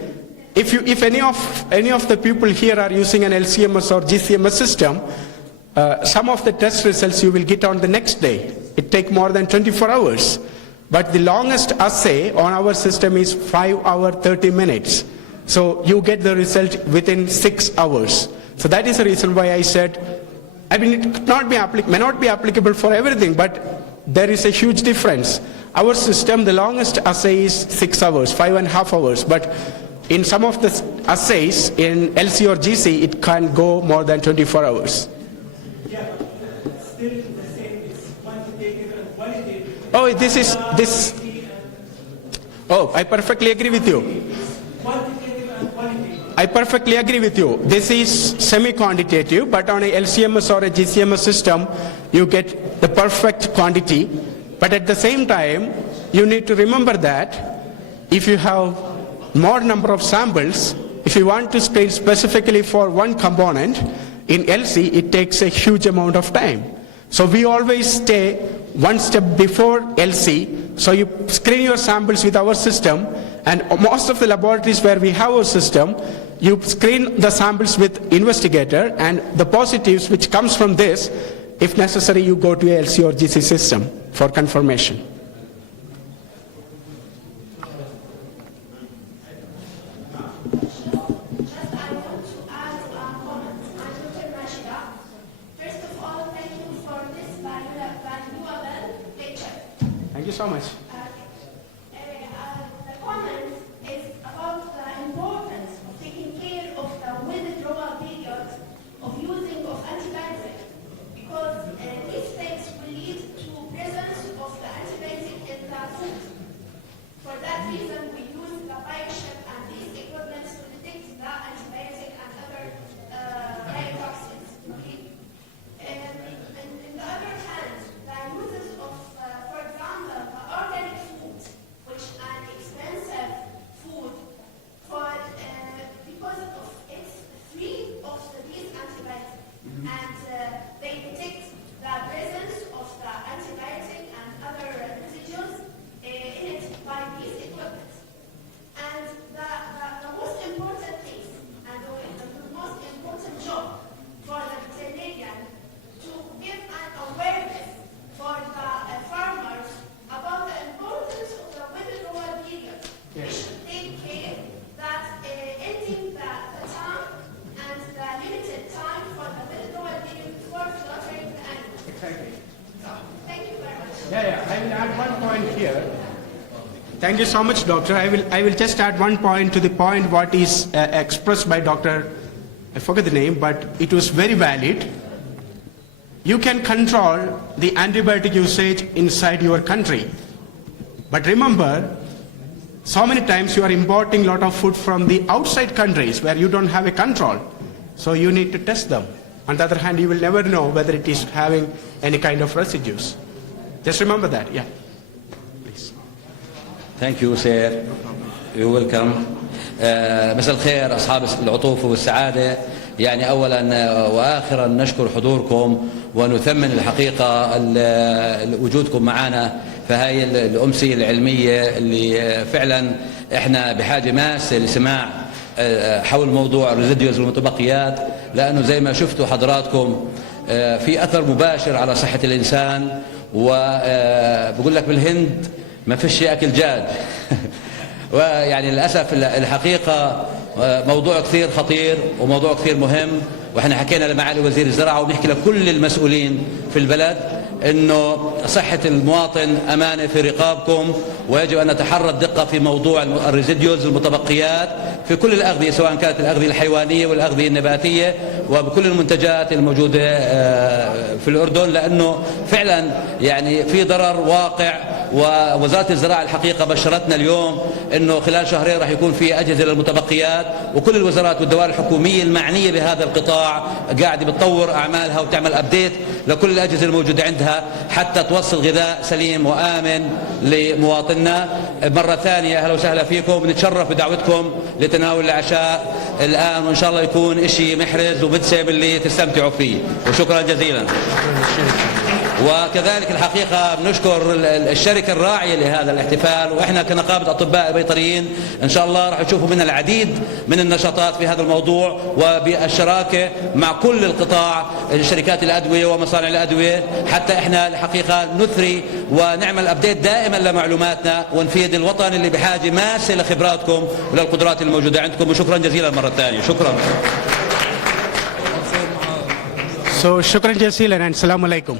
if any of the people here are using an LCMS or GCMS system, some of the test results you will get on the next day. It takes more than 24 hours. But the longest assay on our system is 5 hours, 30 minutes. So you get the result within 6 hours. So that is the reason why I said, I mean, it could not be may not be applicable for everything, but there is a huge difference. Our system, the longest assay is 6 hours, 5.5 hours. But in some of the assays, in LC or GC, it can go more than 24 hours. Yeah, but still the same. It's quantitative and qualitative. Oh, this. Oh, I perfectly agree with you. Quantitative and qualitative. I perfectly agree with you. This is semi-quantitative, but on a LCMS or a GCMS system, you get the perfect quantity. But at the same time, you need to remember that if you have more number of samples, if you want to screen specifically for one component, in LC, it takes a huge amount of time. So we always stay one step before LC. So you screen your samples with our system, and most of the laboratories where we have our system, you screen the samples with investigator, and the positives which comes from this, if necessary, you go to a LC or GC system for confirmation. Thank you so much. The comment is about the importance of taking care of the withdrawal period of using of antibiotics, because these things will lead to presence of the antibiotic in the food. For that reason, we use the biochip and these equipments to detect the antibiotic and other biotoxins. Okay? In the other hand, the uses of, for example, the organic food, which is an expensive food, because of it's free of these antibiotics, and they detect the presence of the antibiotic and other residues in it by these equipment. And the most important thing, and the most important job for the veterinarian, to give an awareness for the farmers about the importance of the withdrawal period. They should take care that ending the time and the limited time for the withdrawal period before slaughtering the animal. Exactly. Thank you very much. Yeah, I will add one point here. Thank you so much, Doctor. I will just add one point to the point what is expressed by Dr. I forget the name, but it was very valid. You can control the antibiotic usage inside your country. But remember, so many times you are importing a lot of food from the outside countries where you don't have a control. So you need to test them. On the other hand, you will never know whether it is having any kind of residues. Just remember that, yeah. Please. Thank you, sir. You're welcome. مساء الخير أصحاب العطوفة والسعادة. يعني أولا وآخرا نشكر حضوركم ونثمن الحقيقة وجودكم معنا في هاي الأمسية العلمية اللي فعلا احنا بحاجة ماسة لسماع حول موضوع الريزيديوز والمتبقيات، لأنه زي ما شفتوا حضراتكم في أثر مباشر على صحة الإنسان. وبقول لك بالهند ما فيش أكل جاد ويعني للأسف الحقيقة موضوع كثير خطير وموضوع كثير مهم، وإحنا حكينا لمعالي وزير الزراعة وبنحكي لكل المسؤولين في البلد إنه صحة المواطن أمانة في رقابكم، ويجب أن نتحرى الدقة في موضوع الريزيديوز المتبقيات في كل الأغذية، سواء كانت الأغذية الحيوانية والأغذية النباتية وبكل المنتجات الموجودة في الأردن، لأنه فعلا يعني في ضرر واقع. ووزارة الزراعة الحقيقة بشرتنا اليوم أنه خلال شهرين راح يكون في أجهزة للمتبقيات، وكل الوزارات والدوائر الحكومية المعنية بهذا القطاع قاعدة بتطور أعمالها وتعمل أبديت لكل الأجهزة الموجودة عندها حتى توصل غذاء سليم وآمن لمواطننا. مرة ثانية أهلا وسهلا فيكم، نتشرف بدعوتكم لتناول العشاء الآن، وإن شاء الله يكون إشي محرز ومدسم اللي تستمتعوا فيه، وشكرا جزيلا. وكذلك الحقيقة بنشكر الشركة الراعية لهذا الاحتفال، وإحنا كنقابة أطباء البيطريين إن شاء الله راح تشوفوا منا العديد من النشاطات في هذا الموضوع، وبالشراكة مع كل القطاع، شركات الأدوية ومصانع الأدوية، حتى إحنا الحقيقة نثري ونعمل أبديت دائما لمعلوماتنا ونفيد الوطن اللي بحاجة ماسة لخبراتكم وللقدرات الموجودة عندكم. وشكرا جزيلا مرة ثانية. شكرا. So, shukran jazilan and assalamu alaikum.